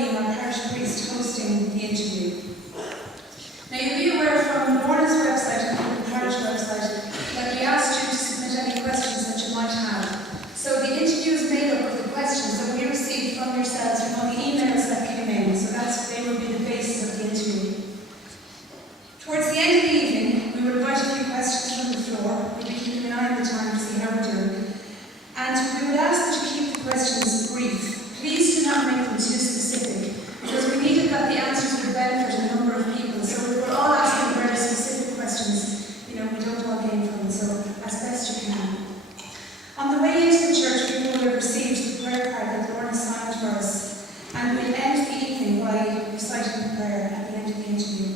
Liam, our parish priest, hosting the interview. Now you'll be aware from Lorna's website and the parish website that we asked you to submit any questions that you might have. So the interview is made up of the questions that we received from yourselves from all the emails that came in. So they will be the basis of the interview. Towards the end of the evening, we will invite a few questions from the floor. We'll be keeping an eye on the time to see how we're doing. And we would ask that you keep the questions brief. Please do not make them too specific, because we needed that the answers would benefit a number of people. So if we're all asking very specific questions, we don't all gain from it, so as best you can. On the way into the church, we will have received the prayer card that Lorna signed for us, and we'll end the evening by reciting the prayer at the end of the interview.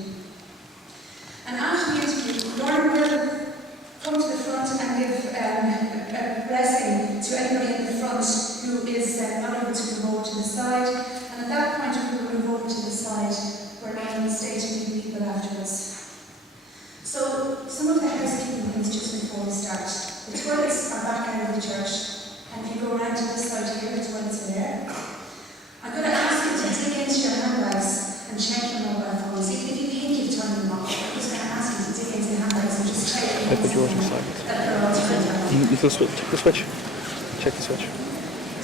And after the interview, Lorna will come to the front and give a blessing to anybody in the front who is not able to come over to the side. And at that point, we will move over to the side where Lorna will stay to meet people afterwards. So, some of the housekeeping things just before we start. The toilets are back out of the church, and if you go around to this side here, the toilets are there. I'm going to ask you to dig into your handbags and check your mobile phones. Even if you think you've turned them off, I'm just going to ask you to dig into your handbags and just check I put yours aside. that they're all turned off. You can switch. Check the switch. Check the switch.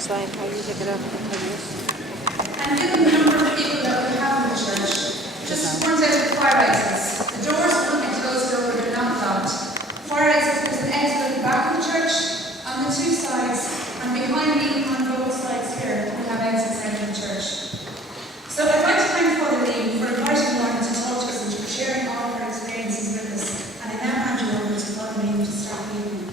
Sign how you take it out of the house. And given the number of people that we have in the church, just point out the fire exits. The doors will be closed over, they're not locked. Fire exits, there's an exit at the back of the church, on the two sides, and behind me on both sides here, we have exits out of the church. So I'd like to thank Father Liam for inviting Lorna to talk to us and for sharing all of her experiences with us. And I now hand you over to Father Liam to start the evening.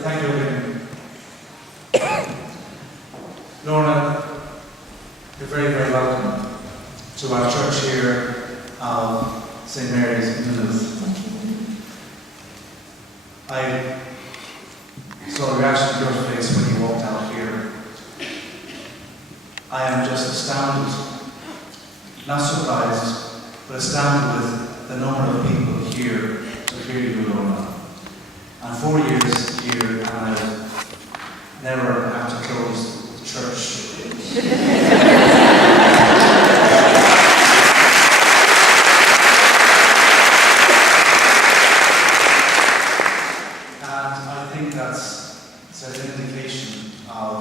Thank you again. Lorna, you're very, very welcome to our church here of St. Mary's in Maynooth. I saw the reaction of your face when you walked out here. I am just astounded, not surprised, but astounded with the number of people here to hear you, Lorna. And 4 years here, and I've never had to close the church. And I think that's an indication of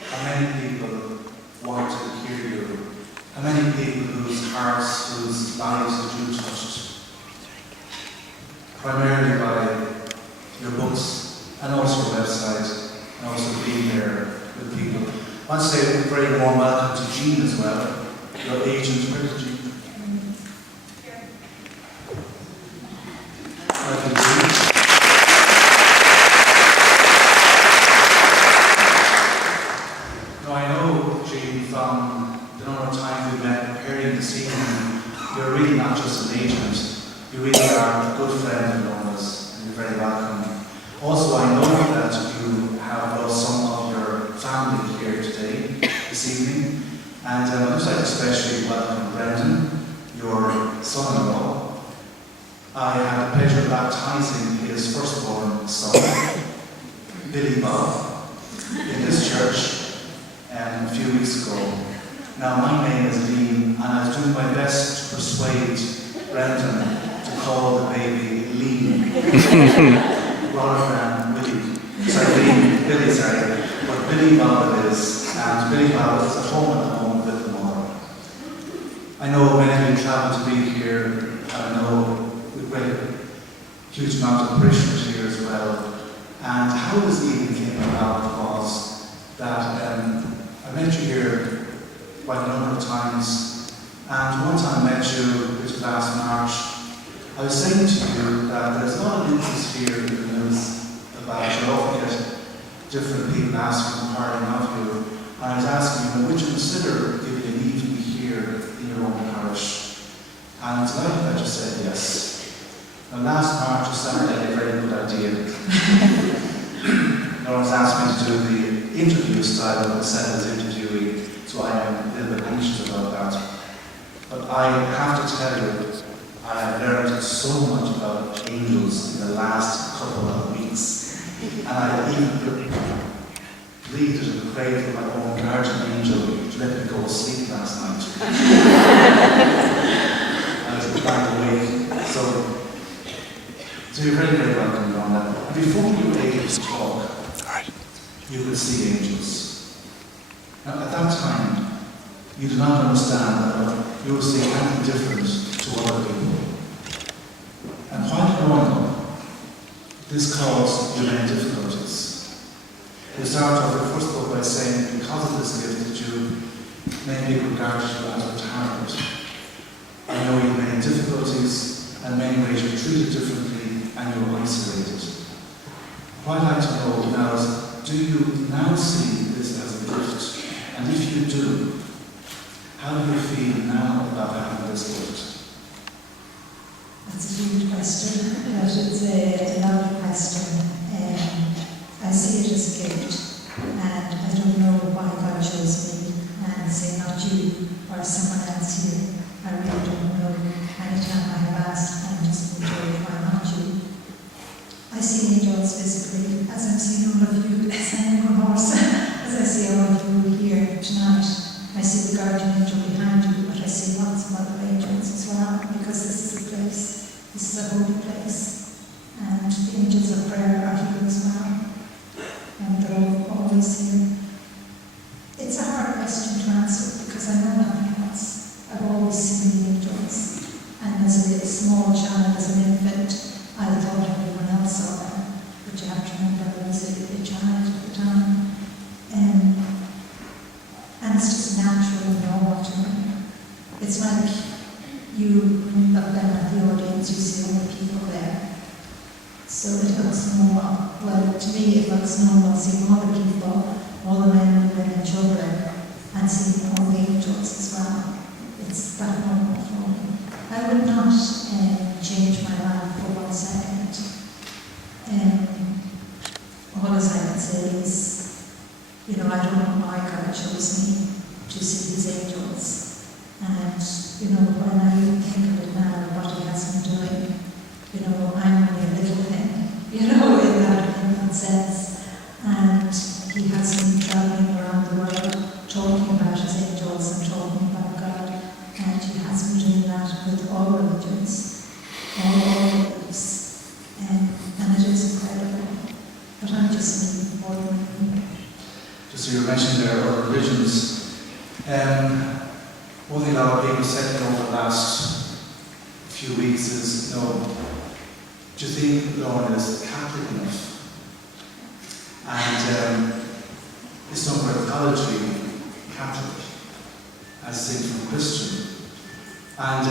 how many people want to hear you, how many people whose hearts, whose lives have you touched, primarily by your books and also your website, and also being there with people. I want to say a very warm welcome to Jean as well, your agent. Where is Jean? Welcome, Jean. Now I know, Jean, from the number of times we've met preparing this evening, you're really not just an agent, you really are a good friend of Lorna's, and you're very welcome. Also, I know that you have brought some of your family here today, this evening, and I'd just like to especially welcome Brendan, your son-in-law. I had the pleasure of baptizing his firstborn son, Billy Bob, in this church a few weeks ago. Now, my name is Liam, and I was doing my best to persuade Brendan to call the baby Liam. Rather than Billy, but Billy Bob it is, and Billy Bob is at home with the mother. I know many of you travel to be here, and I know we've got a huge amount of parishioners here as well. And how this evening came about was that I met you here quite a number of times, and one time I met you, which was last March. I was saying to you that there's a lot of interest here in the news about you often get different people asking pardon of you. And I was asking you, would you consider giving an evening here in your own parish? And I'm delighted that you said yes. Now last March it sounded like a very good idea. No one's asked me to do the interview style of the set as interviewing, so I am a little bit anxious about that. But I have to tell you, I have learned so much about angels in the last couple of weeks. And I even believed it and prayed for my own guardian angel to let me go to sleep last night. I was back awake. So you're very, very welcome on that. And before you were able to talk, you could see angels. Now at that time, you did not understand that you were seeing anything different to other people. And while growing up, this caused you many difficulties. You start off the first book by saying, because of this gift that you, many people regarded you as retarded. I know you had many difficulties, and many ways you were treated differently, and you were isolated. What I'd like to know now is, do you now see this as a gift? And if you do, how do you feel now about having this gift? That's a huge question, but it's a lovely question. I see it as a gift, and I don't know why God chose me, and say not you or someone else here. I really don't know. Anytime I have asked, I'm just been told, why not you? I see angels physically, as I'm seeing all of you, as I am a horse, as I see all of you here tonight. I see the guardian angel behind you, but I see lots of other angels as well, because this is a place, this is a holy place, and the angels of prayer are here as well, and they're always here. It's a hard question to answer, because I know nothing else. I've always seen the angels, and as a small child, as an infant, I thought everyone else saw them, but you have to remember I was a child at the time. And it's just natural and normal to me. It's like you look down at the audience, you see all the people there. So it looks normal. Well, to me it looks normal seeing all the people, all the men, women and children, and seeing all the angels as well. It's that normal for me. I would not change my life for 1 second. All as I can say is, I don't know why God chose me to see these angels. And, when I think of it now, what He has been doing, I'm only a little thing, in that sense. And He has been traveling around the world, talking about His angels and talking about God. And He has been doing that with all religions, all beliefs. And it is incredible. But I'm just an ordinary. Just so you mentioned there are religions. One thing a lot of people said over the last few weeks is, do you think Lorna is Catholic enough? And it's not very theology Catholic, as distinct from Christian. And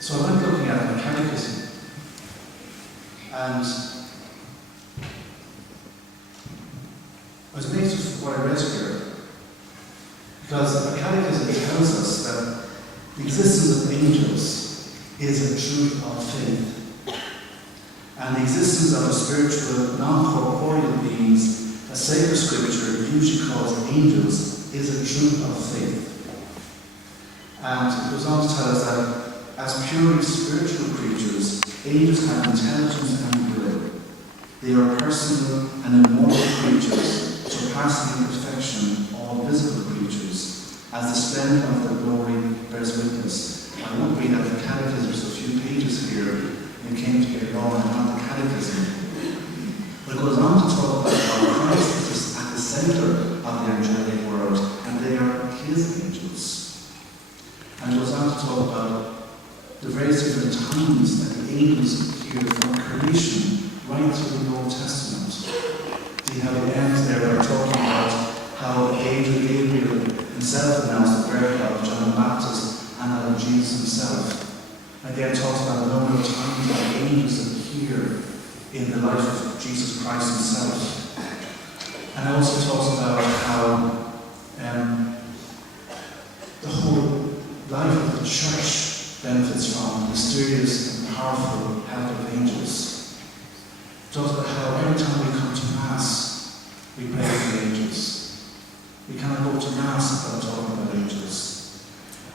so I went looking at the catechism, and I was amazed with what I read here, because the catechism tells us that the existence of angels is a truth of faith, and the existence of a spiritual, non-corporeal beings, as sacred scripture usually calls angels, is a truth of faith. And it goes on to tell us that as purely spiritual creatures, angels have intelligence and will. They are personal and immortal creatures, surpassing in perfection all visible creatures, as the splendor of their glory bears witness. I won't read out the catechism, there's a few pages here. We came to get Lorna on the catechism. But it goes on to talk about how Christ is at the centre of the angelic world, and they are His angels. And it goes on to talk about the various different times that the angels appear from creation right through the Old Testament. See how it ends there by talking about how the angel Gabriel himself announced the birth of John the Baptist and of Jesus himself. Again, talks about the number of times that the angels appear in the life of Jesus Christ himself. And it also talks about how the whole life of the church benefits from the mysterious and powerful help of angels. It talks about how every time we come to Mass, we pray for the angels. We cannot go to Mass without talking about angels.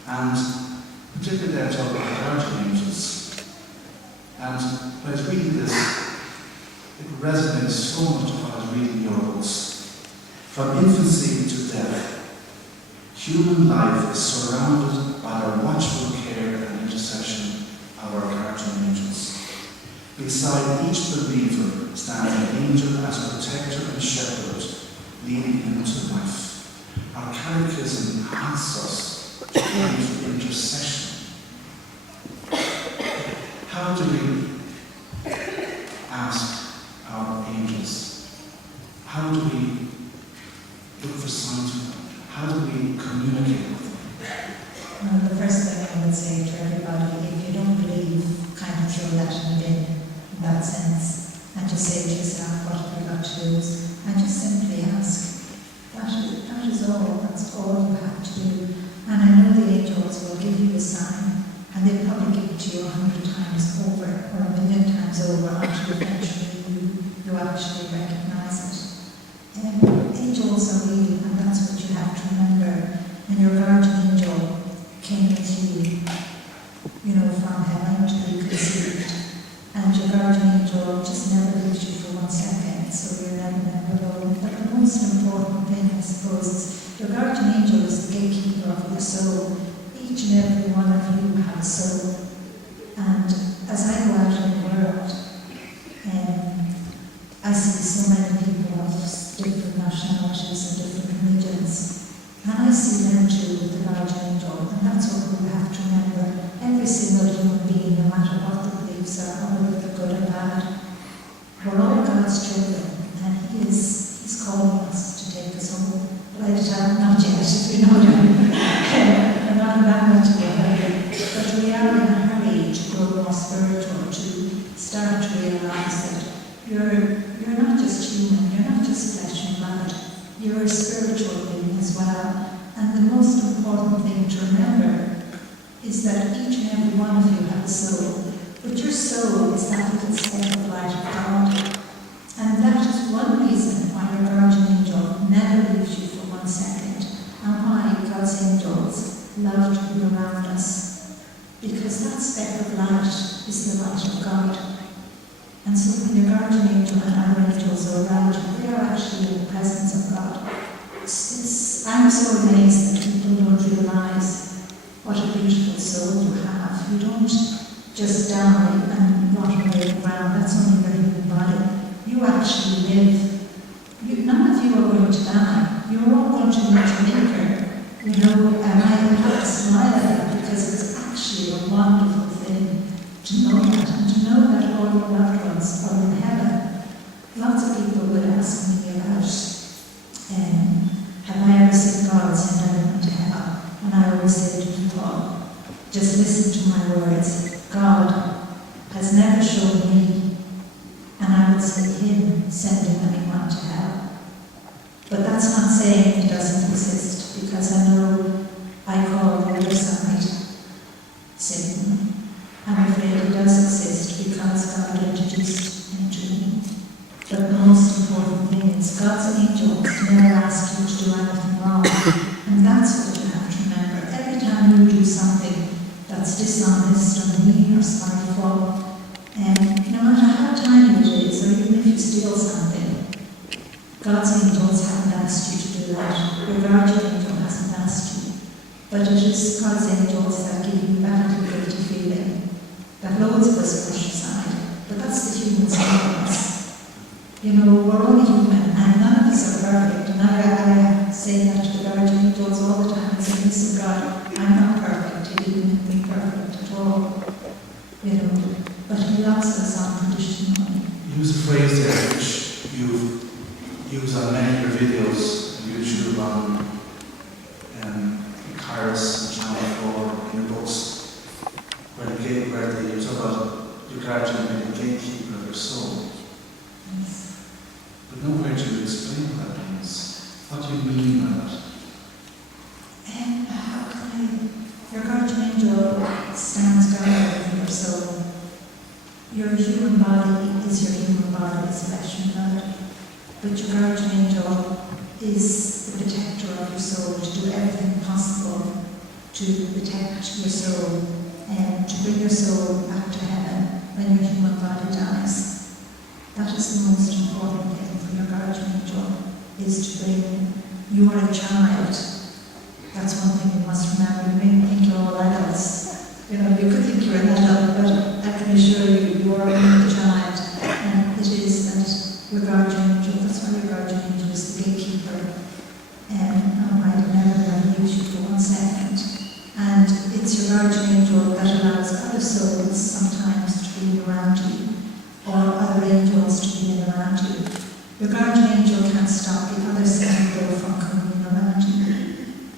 And particularly there, talk about guardian angels. And when I was reading this, it resonates so much with what I was reading in your books. From infancy to death, human life is surrounded by the watchful care and intercession of our guardian angels. Beside each believer stands an angel as protector and shepherd, leading him to life. Our catechism asks us to pray for intercession. How do we ask our angels? How do we look for signs from them? How do we communicate with them? Well, the first thing I would say to everybody, if you don't believe, kind of throw that in the bin, in that sense, and just say to yourself, what have I got to lose? And just simply ask. That is all. That's all you have to do. And I know the angels will give you a sign, and they'll probably give it to you 100 times over, or 1,000,000 times over, until eventually you actually recognise it. Angels are real, and that's what you have to remember. And your guardian angel came with you know, from heaven to be conceived. And your guardian angel just never leaves you for 1 second, so you're never alone. But the most important thing, I suppose, is your guardian angel is the gatekeeper of your soul. Each and every one of you have a soul. And as I go out in the world, I see so many people of different nationalities and different religions. And I see them too with the guardian angel. And that's what we have to remember. Every single human being, no matter what the beliefs are, whether they're good or bad, we're all God's children, and He's calling us to take us home. But I tell not yet, if you know what I mean. We're not that much of a hurry. But we are in a hurry to grow more spiritual, to start to realise that you're not just human, you're not just flesh and blood, you're a spiritual being as well. And the most important thing to remember is that each and every one of you have a soul. But your soul is that little speck of light of God. And that is one reason why your guardian angel never leaves you for 1 second, and why God's angels love to be around us. Because that speck of light is the light of God. And so when your guardian angel and other angels are around you, they are actually in the presence of God. I'm so amazed that people don't realise what a beautiful soul you have. You don't just die and rot away the ground. That's only your human body. You actually live. None of you are going to die. You're all going to meet a maker. You know, and I have to smile at that because it's actually a wonderful thing to know that, and to know that all your loved ones are in heaven. Lots of people would ask me about, have I ever seen God send anyone to hell? And I always say to people, just listen to my words. God has never shown me, and I would say Him, sending anyone to hell. But that's not saying He doesn't exist, because I know I call the other side Satan. I'm afraid He does exist because God introduced Him to me. But the most important thing is God's angels never ask you to do anything wrong. And that's what you have to remember. Every time you do something that's dishonest or mean or spiteful, and no matter how tiny it is, or even if you steal something, God's angels haven't asked you to do that. Your guardian angel hasn't asked you. But it is God's angels that give you that little guilty feeling that loads of us push aside. But that's the human side of us. You know, we're all human, and none of us are perfect. And I say that to the guardian angels all the time. I say, listen, God, I'm not perfect. He didn't make me perfect at all. You know, but He loves us unconditionally. You use a phrase there which you use on many of your videos on YouTube, on Kairos, Channel 4, in your books, where you talk about your guardian being the gatekeeper of your soul. Yes. But nowhere do you explain what that means. What do you mean by that? And how can I? Your guardian angel stands guard over your soul. Your human body is your human body, it's flesh and blood. But your guardian angel is the protector of your soul, to do everything possible to protect your soul and to bring your soul back to heaven. when your human body dies. That is the most important thing for your guardian angel, is to bring, you are a child. That's one thing you must remember. You may think you're all adults. You know, you could think you're an adult, but I can assure you, you are only a child. And it is that your guardian angel, that's why your guardian angel is the gatekeeper. All right, I'm never going to lose you for 1 second. And it's your guardian angel that allows other souls sometimes to be around you, or other angels to be around you. Your guardian angel can't stop the other angel from coming around you,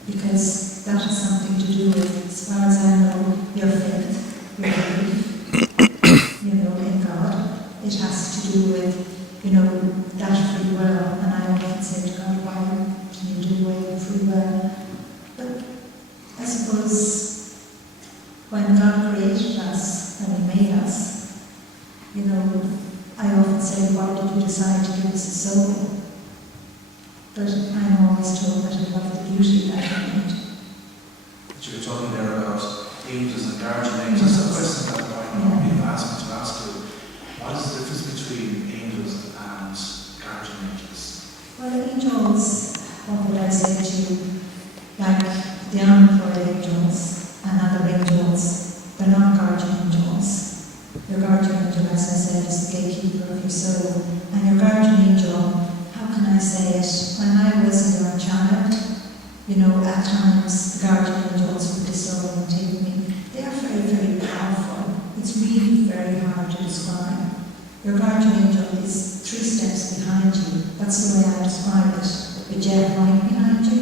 because that has something to do with, as far as I know, your faith, your belief, in God. It has to do with, that free will. And I often say to God, why can you do away with free will? But I suppose when God created us and He made us, I often say, why did you decide to give us a soul? But I'm always told that I love the beauty that He made. But you were talking there about angels and guardian angels. That's a question that I've been asking to ask you. What is the difference between angels and guardian angels? Well, angels, what would I say to you? Like the unemployed angels and other angels, they're not guardian angels. Your guardian angel, as I said, is the gatekeeper of your soul. And your guardian angel, how can I say it? When I was a young child, at times the guardian angels would disorientate me. They are very, very powerful. It's really very hard to describe. Your guardian angel is 3 steps behind you. That's the way I describe it. But yet right behind you,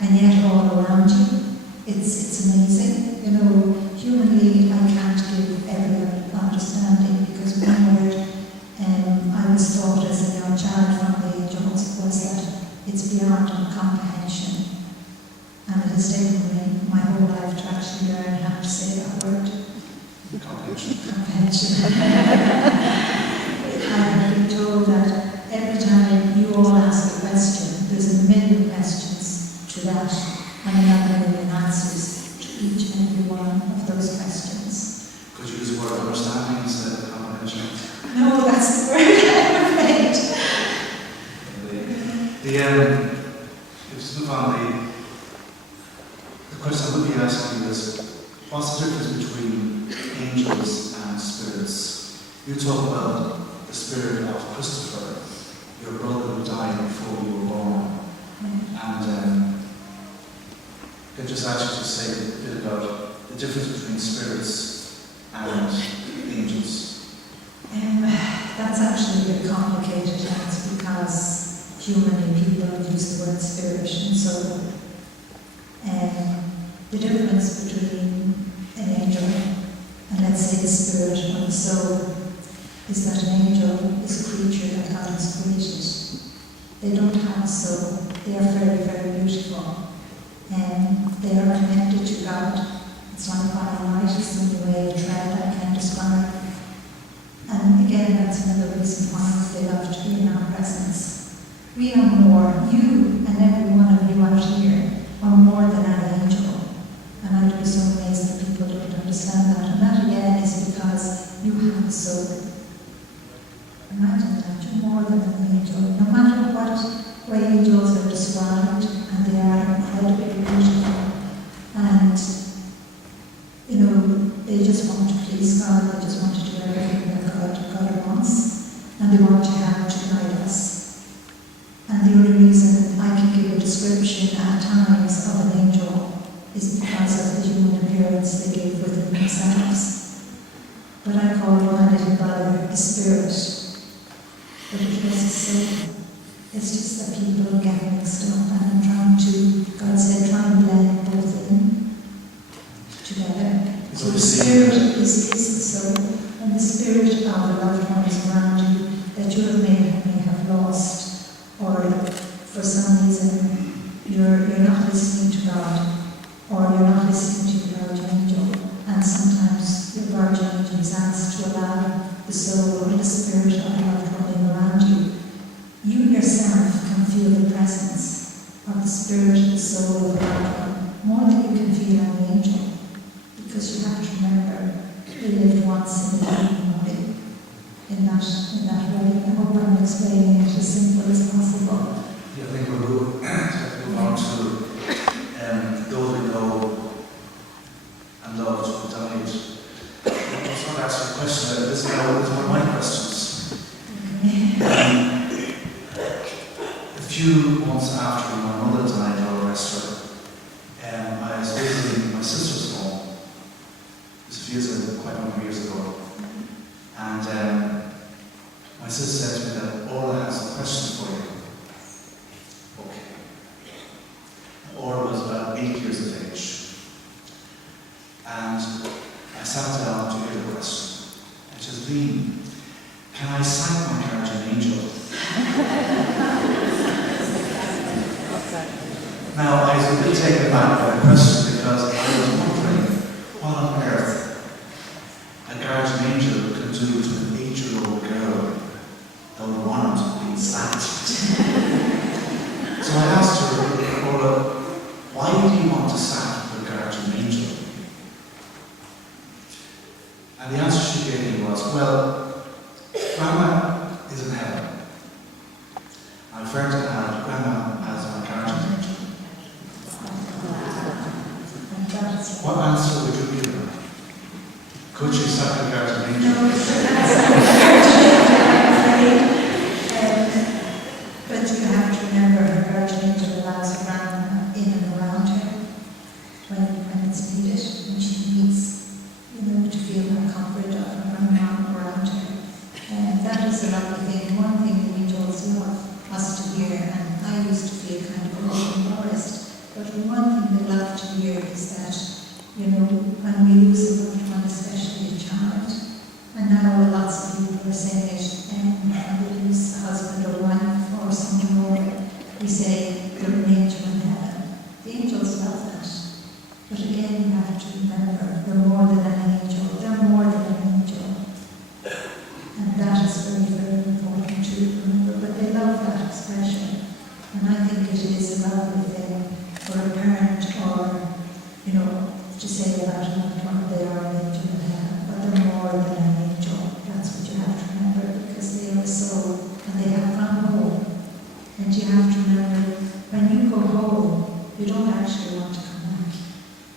and yet all around you. It's amazing. Humanly I can't give every understanding, because one word I was taught as a young child from the angels was that it's beyond comprehension. And it has taken me my whole life to actually learn how to say that word. Comprehension. I have been told that every time you all ask a question, there's a million questions to that, and another million answers to each and every one of those questions. Could you use the word understanding instead of comprehension? No, that's the word I'm afraid. Just move on, the question I would be asking you is, what's the difference between angels and spirits? You talk about the spirit of Christopher, your brother who died before you were born. And I just ask you to say a bit about the difference between spirits and angels. That's actually a bit complicated, and it's because humanly people use the word spirit and soul. The difference between an angel and, let's say, the spirit or the soul is that an angel is a creature that God has created. They don't have a soul. They are very, very beautiful. They are connected to God. It's like body light, it's the only way of tread I can describe. And again, that's another reason why they love to be in our presence. We are more, you and every one of you out here are more than an angel. And I'd be so amazed that people don't understand that. And that again is because you have a soul. Imagine that, you're more than an angel. No matter what way angels are described, and they are incredibly beautiful. And, they just want to please God, they just want to do everything that God wants, and they want to help to guide us. And the only reason I can give a description at times of an angel is because of the human appearance they give within themselves. But I call my little brother a spirit, but it was a soul. It's just that people get mixed up, and I'm trying to, God said, try and blend both in together. So the spirit is the soul, and the spirit of the loved ones around you that you may have lost, or for some reason you're not listening to God, or you're not listening to your guardian angel, and sometimes your guardian angel is asked to allow the soul or the spirit of the loved one around you. You yourself can feel the presence of the spirit, the soul of the loved one, more than you can feel an angel. Because you have to remember, we lived once in the kingdom of in that way. I hope I'm explaining it as simple as possible. Yeah, I think we'll move on to those we know and loved who died. I was going to ask you a question. This is one of my questions. A few months after my mother died, Lord rest her, I was visiting my sister's home. This was quite a number of years ago. And my sister said to me that Orla has a question for you. Okay. Orla was about 8 years of age. And I sat down to hear the question. And she said, Liam, can I sight my guardian angel? Now, I was a bit taken aback by the question because I was wondering what on earth a guardian angel could do to an 8-year-old girl that would want to be sat. So I asked her, Orla, why do you want to sat with a guardian angel? And the answer she gave me was, well, Grandma is in heaven. I prefer to have Grandma as my guardian angel. What answer would you give her? Could she suck a guardian angel? No, but you have to remember her guardian angel allows Grandma in and around her when it's needed, when she needs, to feel her comfort of her Grandma around her. And that is a lovely thing. One thing the angels love us to hear, and I used to feel kind of embarrassed, but one thing they love to hear is that, when we lose a loved one, especially a child, and now lots of people are saying it, when we lose a husband or wife or someone more, we say, you're an angel in heaven. The angels love that. But again, you have to remember, you're more than an angel. They're more than an angel. And that is very, very important to remember. But they love that expression. And I think it is a lovely thing for a parent or, to say about a loved one, they are an angel in heaven. But they're more than an angel. That's what you have to remember, because they are a soul and they have gone home. And you have to remember, when you go home, you don't actually want to come back.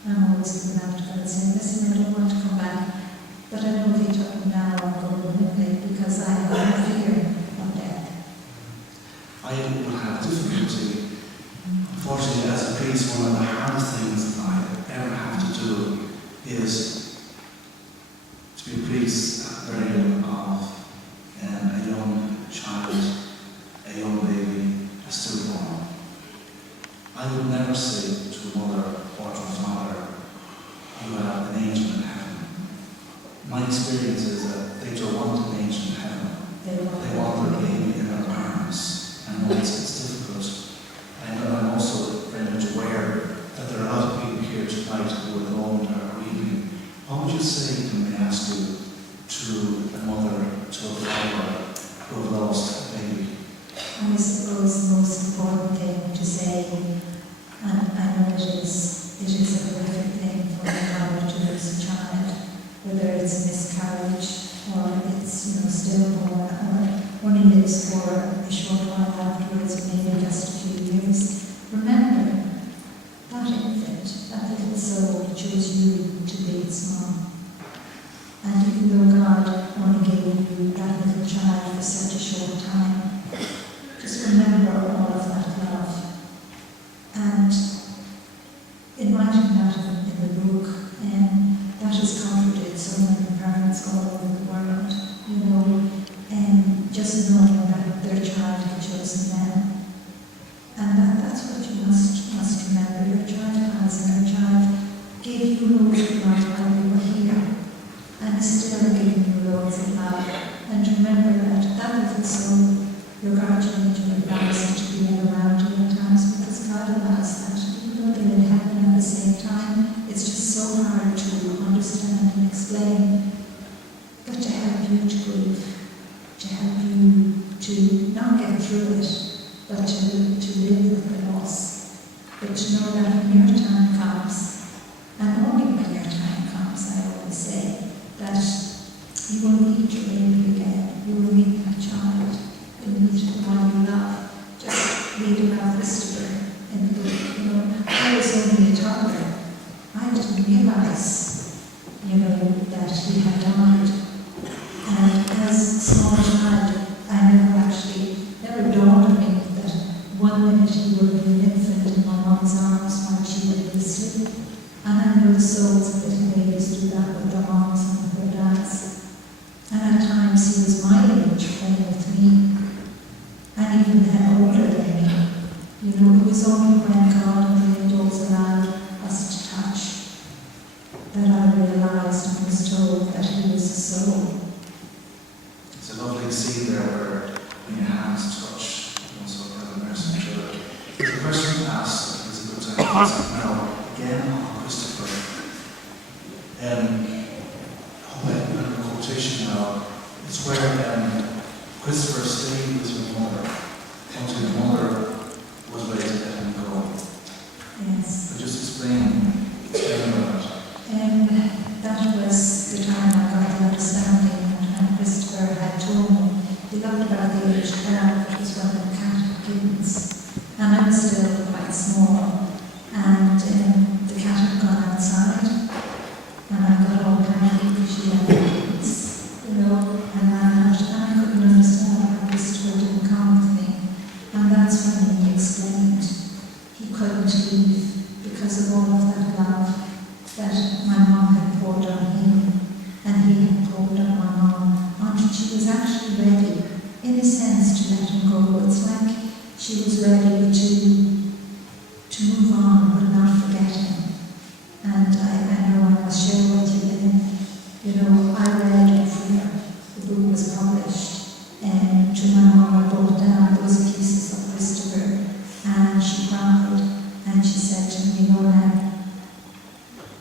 I'm always coming out to God saying, listen, I don't want to come back, but I know if you took me now, I'm going with me, because I have no fear of death. I will have difficulty. Unfortunately, as a priest, one of the hardest things that I ever have to do is to be a priest at the very young of a young child, a young baby, a stillborn. I would never say to a mother or to a father, you have an angel in heaven. My experience is that they don't want an angel in heaven. They want their baby in their arms. I know it's difficult. And I'm also very much aware that there are a lot of people here tonight who are alone and are grieving. What would you say, when they ask you, to a mother, to a father who have lost a baby? I suppose the most important thing to say, and I know it is a horrific thing for a mother to lose a child, whether it's a miscarriage or it's stillborn or only lives for a short while afterwards, maybe just a few years. Remember, that infant, that little soul chose you to be its mom. And even though God only gave you that little child for such a short time, just remember all of that love. And in writing that in the book, that has comforted so many parents all over the world, and just knowing that their child had chosen them. And that's what you must remember. Your child has, and your child gave you loads of love while you were here, and is still giving you loads of love. And remember that little soul, your guardian angel, allows to be around you at times, because God allows that. Even though they're in heaven at the same time, it's just so hard to understand and explain. But to help you to grieve, to help you to not get through it, but to live with the loss. But to know that when your time comes, and only when your time comes, I always say, that you will meet your baby again. You the souls of little babies do that with their moms and their dads. And at times he was my age playing with me, and even then older than me. You know, it was only when God and the angels allowed us to touch that I realised and was told that he was a soul. It's a lovely scene there where when your hands touch, you also have a mercy and joy. The question asked, I think it's a good time to ask now, again on Christopher. A quotation now. It's where Christopher stayed with your mother until your mother was ready to let him go. Yes. So just explain about that. That was the time I got the understanding, and Christopher had told me he loved about the age 12, which was when the cat kittens. And I was still quite small, and the cat had gone outside, and I got all panicky because she had kittens, you know, and I couldn't understand why Christopher didn't come with me. And that's when he explained he couldn't leave because of all of that love that my mom had poured on him, and he had poured on my mom, until she was actually ready, in a sense, to let him go. It's like she was ready to move on, but not forget him. And I know I must share with you then, you know, I read before the book was published, and to my mom I brought down those pieces of Christopher, and she cried, and she said to me, Lorna,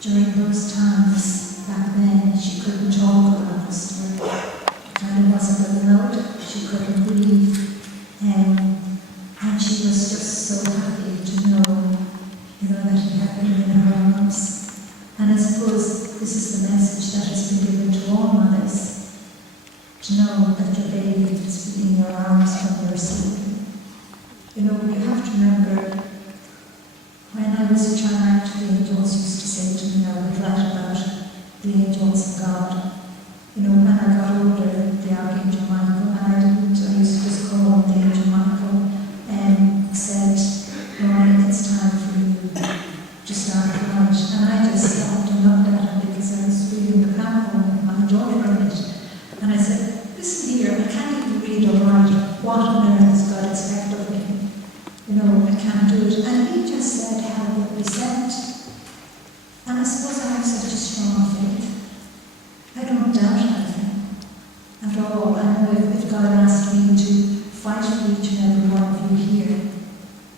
during those times back then, she couldn't talk about Christopher. And it wasn't allowed. She couldn't breathe. And she was just so happy to know, you know, that he had been in her arms. And I suppose this is the message that has been given to all mothers, to know that your baby is in your arms when you're sleeping. You know, you have to remember, when I was a child, the angels used to say to me, I would write about the angels of God. You know, when I got older, the Archangel Michael, and I used to just call on the Angel Michael, and said, Lorna, it's time for you to start to write. And I just stopped and looked at him because I was reading the Bible with my daughter in it. And I said, listen here, I can't even read or write. What on earth does God expect of me? You know, I can't do it. And he just said, help what we sent. And I suppose I have such a strong faith. I don't doubt anything at all. I know if God asked me to fight for each and every one of you here,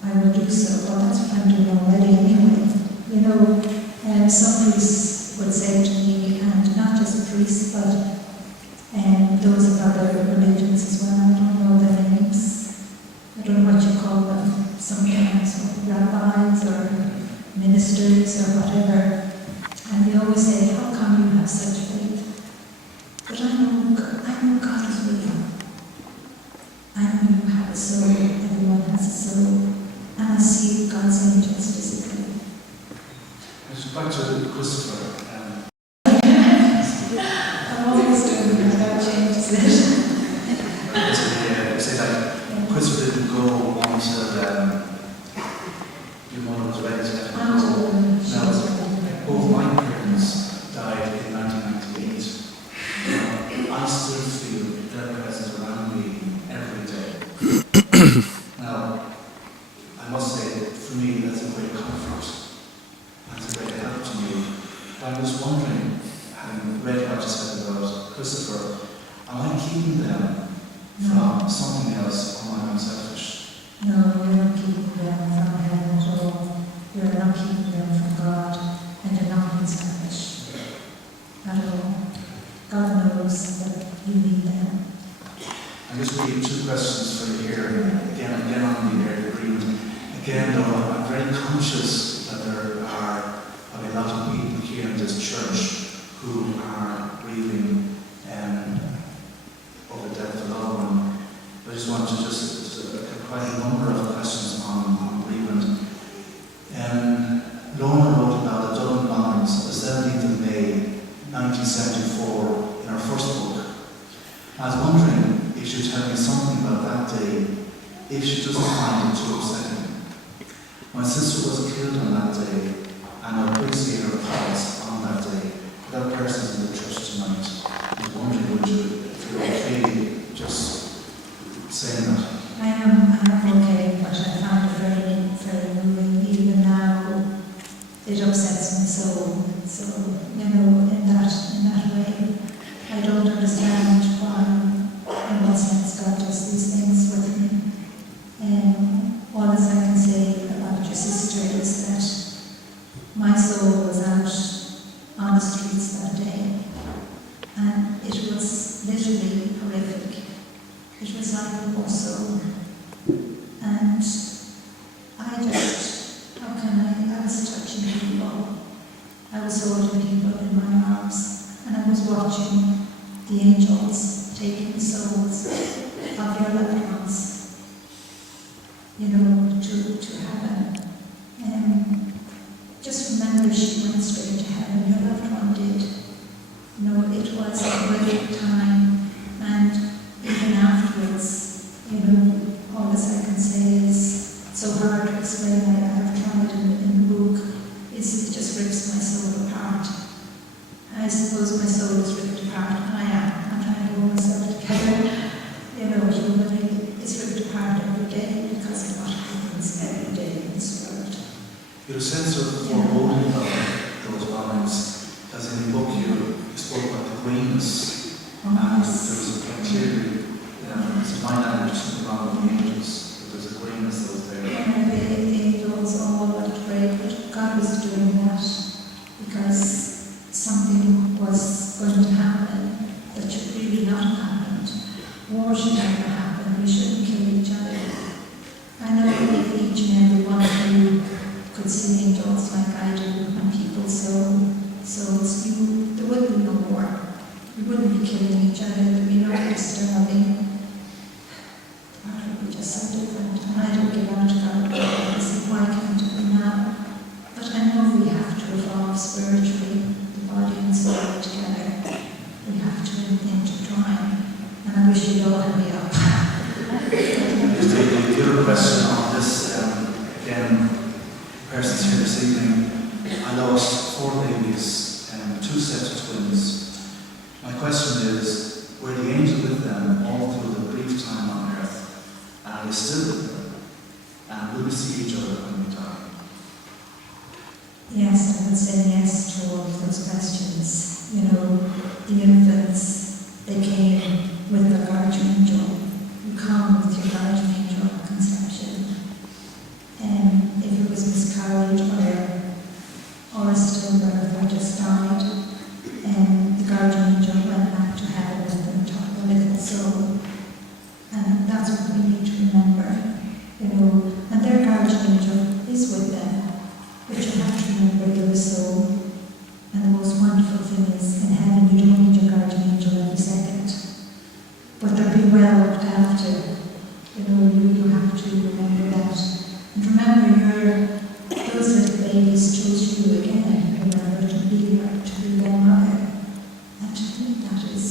I will do so. Well, that's what I'm doing already anyway. You know, some priests would say to me, and not just priests, but those of other religions as well, I don't know their names. I don't know what you call them. Sometimes rabbis or ministers or whatever. And they always say, how come you have such faith? But I know God is real. I know you have a soul, everyone has a soul. And I see God's angels physically. It's back to Christopher. I'm always doing it without changes it. Say that Christopher didn't go until your mother was ready to let him go. Now, both my parents died in 1998. I still feel their presence around me every day. Now, I must say, for me, that's a great comfort. That's a great help to me. I was wondering, having read what you said about Christopher, am I keeping them from something else, or am I unselfish? No, you're not keeping them from heaven at all. You're not keeping them from God, and you're not being selfish at all. God knows that you need them. I'm just reading two questions for you here. Again on the agreement. Again, though, I'm very conscious that there are a lot of people here in this church who are grieving over the death of a loved one. I just want to quite a number of questions on bereavement. Lorna wrote about the Dublin bombings on the 17th of May 1974 in her first book. I was wondering if she'd tell me something about that day, if she doesn't find it too upsetting. My sister was killed on that day, and I would please hear your thoughts on that day. That person's in the church tonight. I was wondering, would you, if you're okay, just saying that? I'm okay, but I found it very moving. Even now, it upsets my soul. So, in that way, I don't understand why, in what sense God does these things with me. All that I can say about your sister is that my soul was out on the streets that day, and it was literally horrific. It was like a war zone. And I was touching people. I was holding people in my arms, and I was watching the angels taking the souls of your loved ones, to heaven. Just remember, she went straight to heaven. Your loved one did. It was a great time, and even afterwards, all that I can say is so hard to explain. I've tried in the book. It just rips my soul apart. I suppose my soul is ripped apart, and I'm trying to hold myself together. Humanly, it's ripped apart every day because of what happens every day in this world. You have a sense of foreboding about those bombings, because in the book you spoke about the greenness, and there was a clearly, it's my language, something wrong with the angels, but there's a greenness that was there. The angels all but prayed, but God was doing that because something was going to happen that should really not have happened. War should never happen. We shouldn't kill each other. I know if each and every one of you could see angels like I do, and people souls, there would be no war. We wouldn't be killing each other. There'd be no disturbing. That would be just so different. And I don't give out to God and say, why can't it be now? But I know we have to evolve spiritually, the body and soul together. We have to intertwine. And I wish you'd all have me up. Just the other question on this, again, persons here this evening. I lost 4 babies and 2 sets of twins. My question is, were the angels with them all through the brief time on earth? And are they still with them? And will we see each other when we die? Yes, I would say yes to all of those questions. The infants, they came with the guardian angel. You come with your guardian angel at conception. And if it was miscarriage or a stillbirth or just died, the guardian angel went back to heaven with them, took the little soul. And that's what we need to remember. And their guardian angel is with them. But you have to remember your soul. And the most wonderful thing is, in heaven you don't need your guardian angel every second. But they'll be well looked after. You have to remember that. And remember, those little babies chose you again. Remember to be their mother. And to think that is,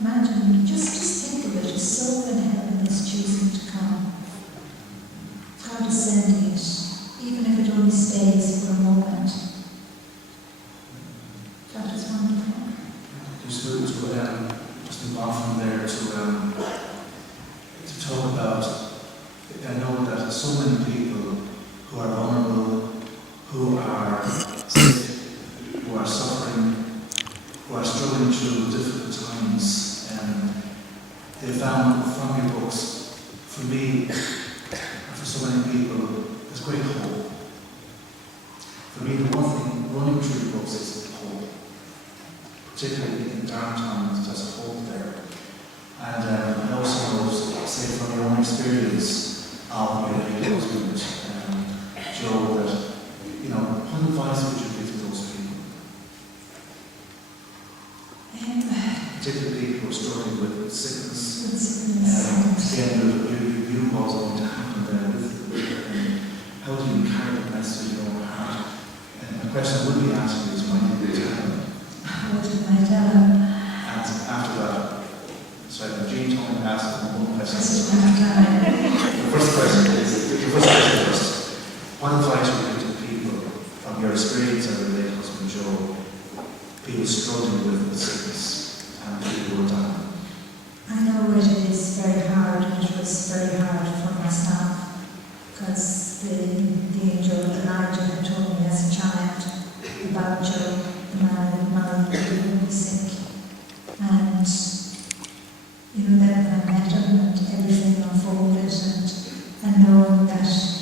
imagine, just think of it, a soul in heaven is choosing to come. God is sending it, even if it only stays for a moment. That is wonderful. Just move on from there to talk about, I know that so many people who are vulnerable, who are sick, who are suffering, who are struggling through difficult times, and they found from your books, for me, and for so many people, there's great hope. For me, the one thing running through the books is hope. Particularly in dark times, there's hope there. And I also know, say from your own experience of your husband, Joe, that, what advice would you give to those people? Particularly people who are struggling with sickness. Again, you knew what was going to happen there with them. How do you carry the message in your heart? And the question I would be asking is, when did you tell them? What did I tell them? And after that, Jean told me to ask them one question. The first question is, what advice would you give to people from your experience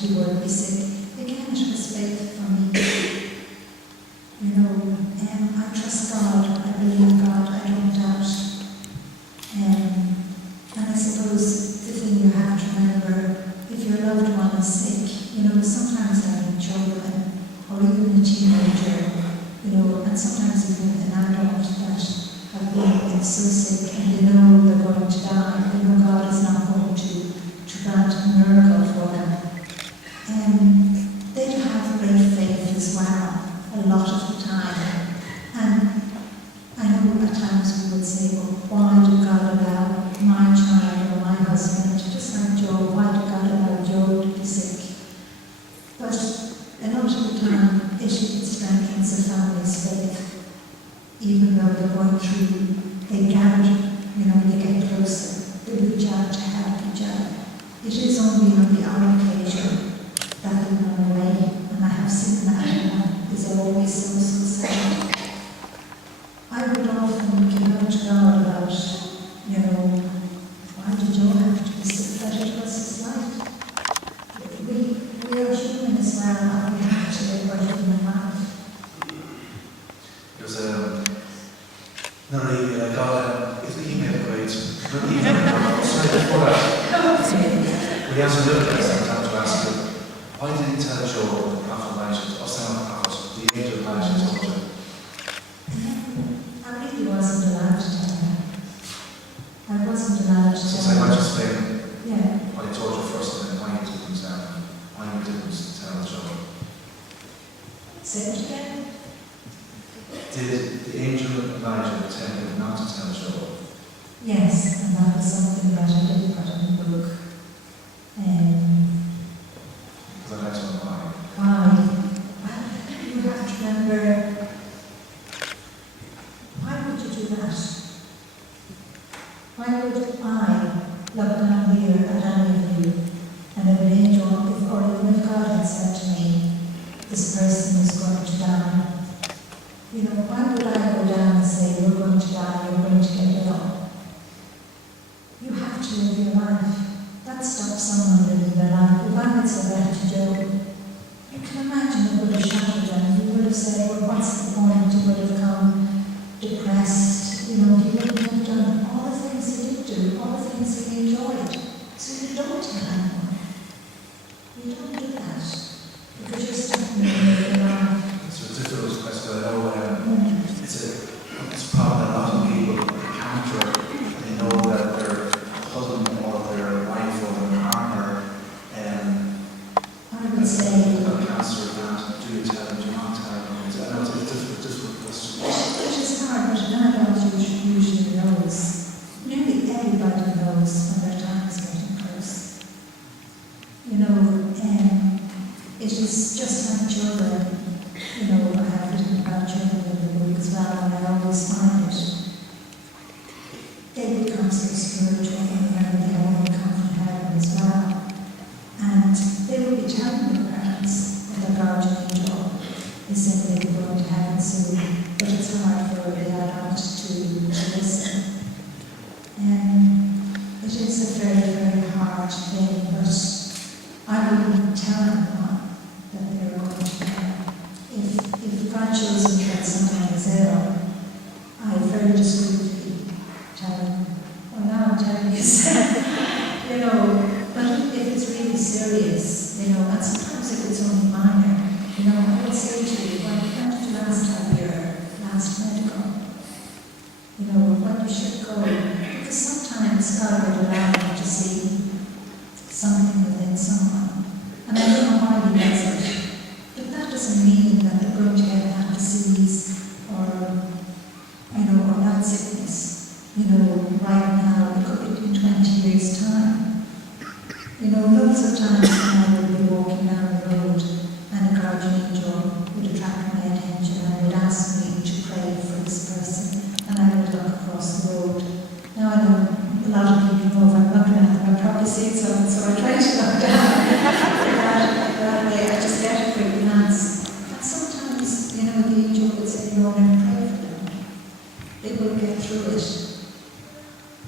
he would be sick. Again, it was faith for me. You know, I trust God, I believe God, I don't doubt. And I suppose the thing you have to remember, if your loved one is sick, you know, sometimes having children, or even a teenager, you know, and sometimes even an adult that have been so sick and they know they're going to die, they know God is not going to grant a miracle for them. They do have great faith as well, a lot of the time. And I know at times we would say, well, why did God allow my child or my husband, just like Job, why did God allow Job to be sick? But a lot of the time, it strengthens a family's faith. Even though they're going through, they gather, you know, they get closer, they reach out to help each other. It is only on the odd occasion that they run away, and I have seen that, and that is always so sad. I would often give out to God about, you know, why did Joe have to be sick? That it was his life. We are human as well, and we have to live our human life. There's another God, is the email great? Sorry, before that. We have to look at this, I have to ask you, why did he tell Job, the prophet Elijah, or son of the prophet, the angel Elijah told him? I really wasn't allowed to tell him. I wasn't allowed to Since tell I him. might explain Yeah. what I told you first, and then why you didn't tell Job. Say it again. Did the angel Elijah tell him not to tell Job? Yes, and that was something that I did put in the book. Because I'd like to know why. Why? Well, you have to remember, why would you do that? Why would I look down here at any of you and if an angel, or even if God had said to me, this person is going to die, you know, why would I go down and say, you're going to die, you're going to get ill? You have to live your life. That stops someone living their life. If I had said that to Job, you can imagine it would have shattered him. He would have said, well, what's the point? He would have come depressed. You know, he wouldn't have done all the things he did do, all the things he enjoyed. So you don't tell anyone. You don't do that. Because you're stuck in your life. It's a difficult question. I know it's probably a lot of people encounter, they know that their husband or their wife or their partner I would say, got cancer, and do you tell them, do you not tell them? I know it's a difficult question. it is hard, but an adult usually knows. Nearly everybody knows when their time is getting close. You know, it is just like children. You know, I have written about children in the book as well, and I always find it. They become so spiritual, and they all come from heaven as well. And they will be telling their parents that their guardian angel is saying they will go to heaven soon, but it's hard for the adult to listen. It is a very, very hard thing, but I wouldn't tell anyone that they're going to heaven. If God shows me that someone is ill, I very discreetly tell them, well, now I'm telling you, you know, but if it's really serious, you know, and sometimes if it's only minor, you know, I would say to you, when did you last have your last medical? You know, when you should go, because sometimes God would allow you to see something within someone, and I don't know why He does it, but that doesn't mean that they're going to get that disease or, you know, or that sickness, you know, right now. It could be in 20 years' time. You know, lots of times when I would be walking down the road and a guardian angel would attract my attention and would ask me to pray for this person, and I would look across the road. Now I know a lot of people know if I'm looking at them, I've probably seen something, so I try to look down. that way I just get a quick glance. And sometimes, you know, the angel would say, Lorna, pray for them. They will get through it.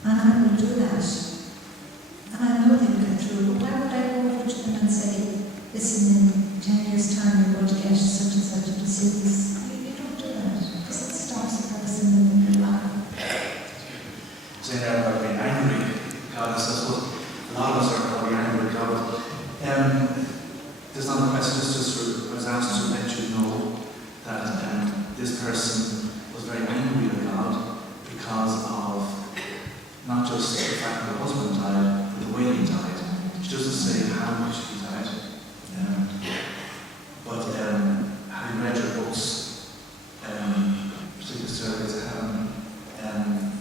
And I will do that. And I know they'll get through, but why would I go over to them God, I suppose a lot of us are probably angry with God. There's another question, I was asked to let you know that this person was very angry with God because of not just the fact that her husband died, but the way he died. She doesn't say how much he died. But having read your books, particularly Surveys of Heaven,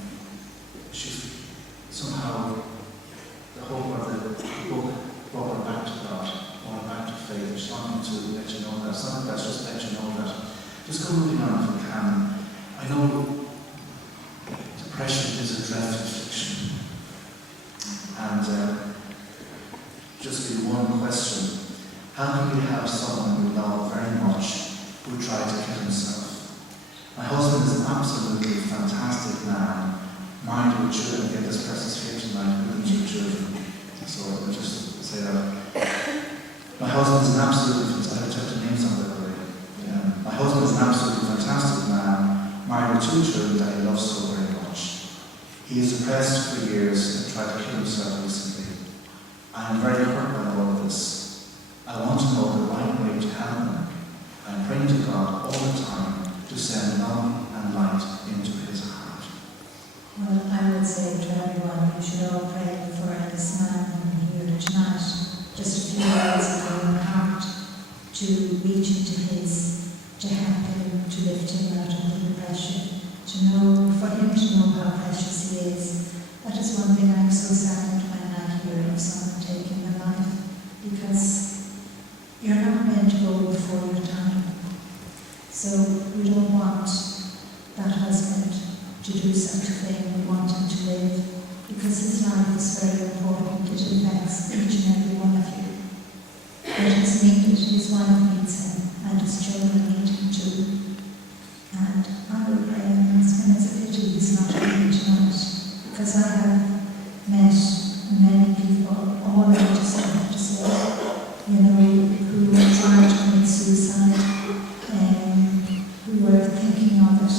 she somehow, the whole of the book brought her back to God, brought her back to faith. She wanted to let you know that. Some of that's just let you know that. Just go moving on if you can. I know depression is a dreadful affliction. And just give one question. How can we have someone we love very much who tried to kill himself? My husband is an absolutely fantastic man, married with children. Again, this person's here tonight with 2 children. So I'll just say that. My husband is an absolutely fantastic, I checked the names on the way. My husband is an absolutely fantastic man, married with 2 children that he loves so very much. He is depressed for years and tried to kill himself recently. I am very hurt by all of this. I want to know the right way to help him. I am praying to God all the time to send love and light into his heart. Well, I would say to everyone, you should all pray for this man here tonight. Just a few words of your heart to reach into his, to help him, to lift him out of the depression, to know, for him to know how precious he is. That is one thing I'm so saddened when I hear of someone taking their life, because you're not meant to go before your time. So we don't want that husband to do such a thing. We want him to live, because his life is very important. It affects each and every one of you. But he's needed, his wife needs him, and his children need him too. And I will pray, and it's a pity he's not here tonight, because I have met many people, all ages, I have to say, who tried to commit suicide, who were thinking of it.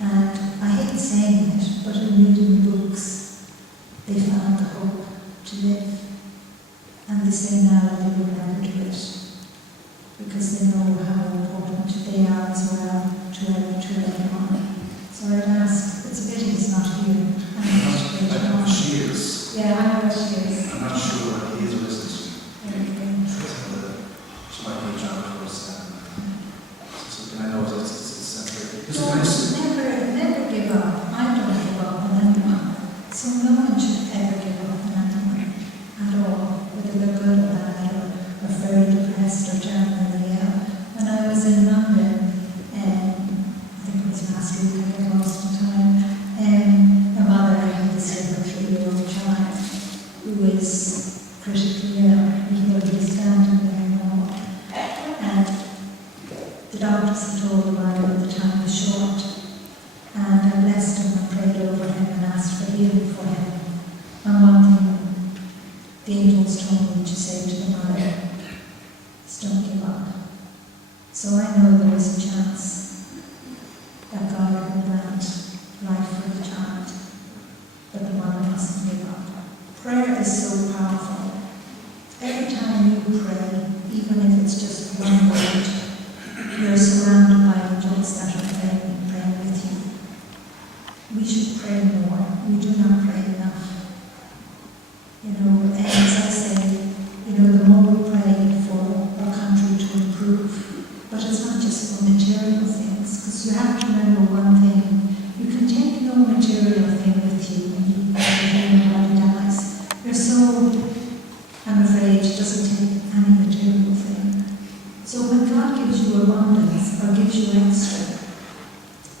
And I hate saying it, but in reading books, they found the hope to live. And they say now they will never do it, because they know how important they are as well to everyone. So I'd ask, it's a pity he's not here. I know she is. Yeah, I know she is. I'm not sure what he is with us. She might reach out to us. So I know that it's Never give up. I don't give up on anyone. So no one should ever give up on anyone at all, whether they're good or bad or very depressed or terminally ill. When I was in London, I think it was last week, I got lost in time, a mother had this little 3-year-old child who is critically ill. He will be standing there now. And the doctors had told the mother that the time was short. And I blessed him and prayed over him and asked for healing for him. And one thing the angels told me to say to the mother is, don't give up. So I know there is a chance that God can grant life for the child, but the mother mustn't give up. Prayer is so powerful. Every time you pray, even if it's just one word, you're surrounded by angels that are praying with you. We should pray more. We do not pray enough. And as I say, the more we pray for our country to improve, but it's not just for material things, because you have to remember one thing: you can take no material thing with you when your body dies. You're so, I'm afraid, it doesn't take any material thing. So when God gives you abundance or gives you extra,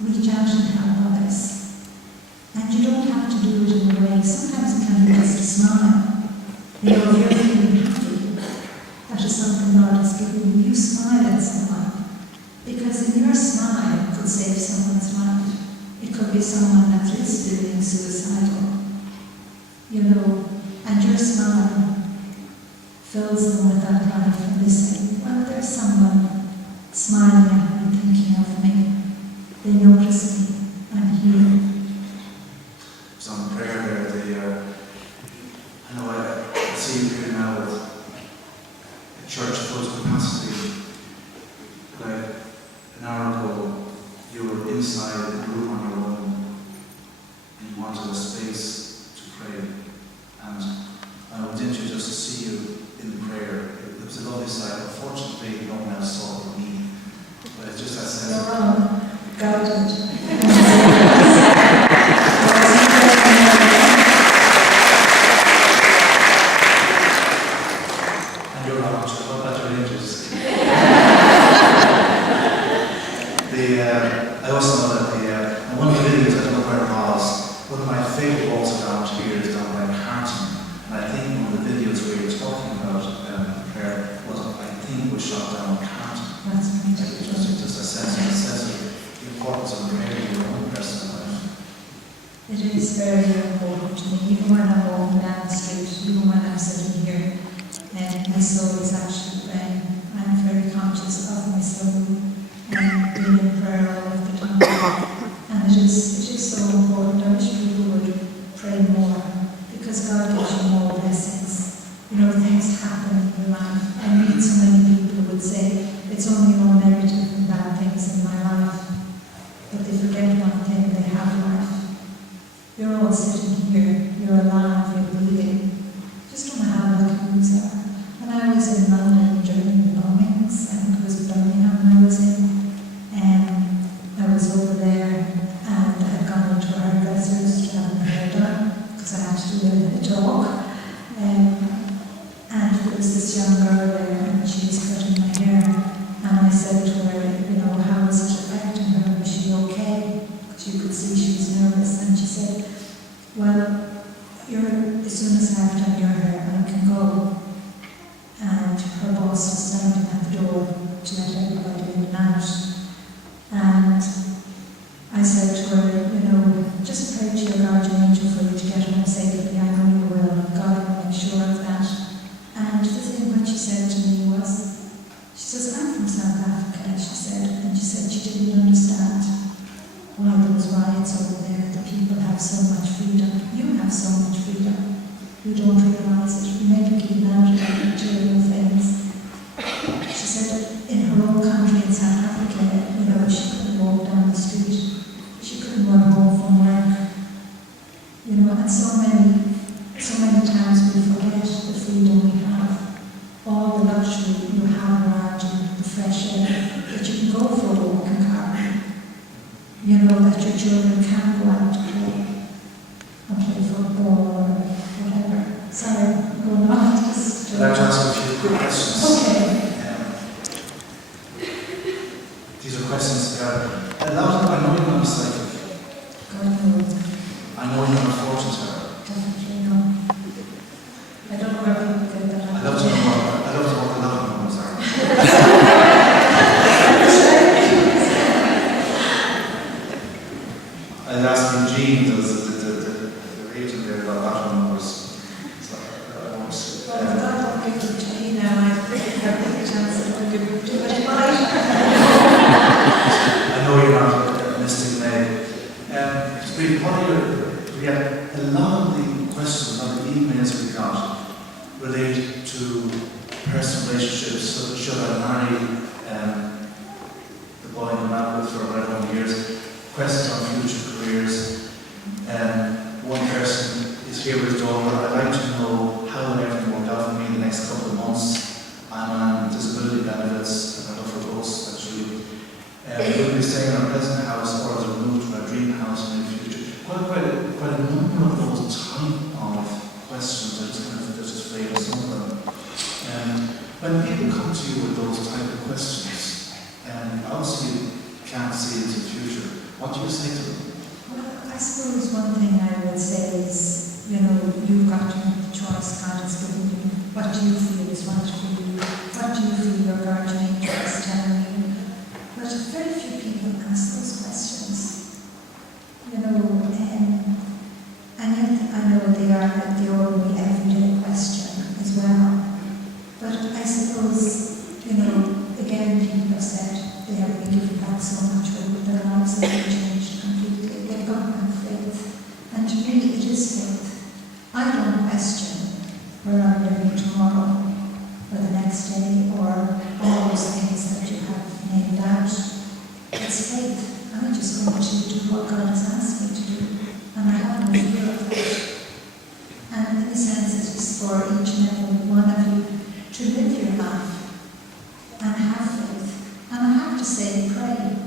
reach out and help others. And you don't have to do it in a way, sometimes it can be just a smile. If you're feeling happy, that is something God has given you. You smile at someone, because in your smile could save someone's life. It could be someone that is feeling suicidal, and your smile fills them with that life, and they say, well, there's someone smiling at me, thinking of me. They notice me, I'm here. Some prayer there, see you here now with a church full to capacity. Like an hour ago, you were inside the room on your own, and you wanted a space to pray. And I would didn't just to see you in prayer. It was a lovely sight. Unfortunately, no one else saw but me. But it's just that sense You're of wrong. God did. and you're not sure what about your angels. I also know that in one of the videos, I don't know where it was, one of my favourite walks around here is down by Carton. And I think one of the videos where you're talking about prayer was shot down in Carton. That's right. Just a sense of the importance of prayer in your own personal life. It is very important to me, even when I'm walking down the street, even when I'm sitting here, and my soul is actually praying. I'm very conscious of my soul and being in prayer all of the time. And it is so important. I wish people would pray more, because God gives you more blessings. You know, things happen in your life. I meet so many people who would say, it's only all negative and bad things in my life. But they forget one thing, they have life. You're all sitting here, you're alive, you're breathing. Just don't know how lucky you are. When I was in London during the bombings, I think it was Birmingham I was in, and I was over there and I'd gone into a hairdresser's to have my hair done, because I had to do a talk. And there was this young girl there, and she was cutting my hair, and I said to her, you know, how was it affecting her? Was she okay? Because you could see she was nervous, and she said, well, as soon as I've done your hair, I can go. And her boss was standing at the door to let everybody in and out. And I said to her, you know, just pray to your guardian angel for you to get home safely. I know you will. God will make sure of that. And the thing what she said to me was, she says, I'm from South Africa, she said, and she said she didn't understand why there was riots over there. The people have so much freedom. You have so much freedom. You don't realise it. You may be keeping out of material things. She said in her own country in South Africa, you know, she couldn't walk down the street. She couldn't run home from work. You know, and so many times we forget the freedom we have. All the luxury you have around you, the fresh air, that you can go for a walk in garden. You know, that your children can go out to play, and play football or whatever. Sorry, I'm going on. Just I'd like to ask a few quick questions. Okay. These are questions that a lot of them, I know you're not a psychic. God knows. I know you're not a fortune teller. Definitely not. I don't know where people get that. I love to know what the love numbers are. I was asking Jean, the agent there about lottery numbers. It's like, I won't Well, if God will give them to me now, I have a big chance that I'll give them to it. I know you're not a mystic maid. It's been we had a lot of the questions, a lot of the emails we got relate to personal relationships. So should I marry the boy I'm out with for whatever many years? Questions on future careers. One person is here with his daughter. I'd like to know how everything worked out for me in the next couple of months. I'm on disability benefits, and I look for those actually. Will we stay in our present house, or is it moved to our dream house in the future? Quite a number of those type of questions. I just kind of just flavor some of them. When people come to you with those type of questions, and obviously you can't see into the future, what do you say to them? Well, I suppose one thing I would say is, you know, you've got to make the choice God has given you. What do you feel is right for you? What do you feel your guardian angel is telling you? But very few people ask those questions. You know, and yet I know they are the ordinary everyday question as well. But I suppose, you know, again, people have said they have been given back so much over their lives and they've changed completely. They've got no faith. And to me, it is faith. I don't question where I'm living it's faith. I'm just going to do what God has asked me to do. And I have no fear of that. And in a sense, it is for each and every one of you to live your life and have faith. And I have to say, pray.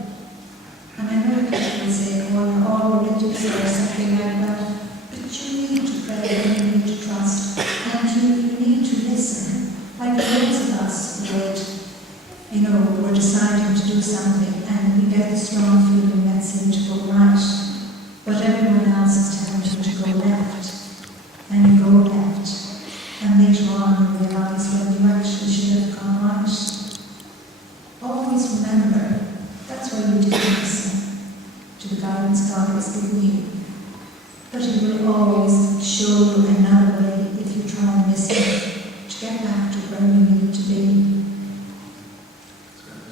And I know people will say, oh, you're all religious or something like that. But you need to pray and you need to trust. And you need to listen. Like loads of us would, we're deciding to do something and we get the strong feeling that seems to go right. But everyone else is telling you to go left. And you go left. And later on you realise when you actually should have gone right. Always remember, that's why you do listen to the guidance God has given you. But He will always show you another way if you try and listen to get back to where you need to be.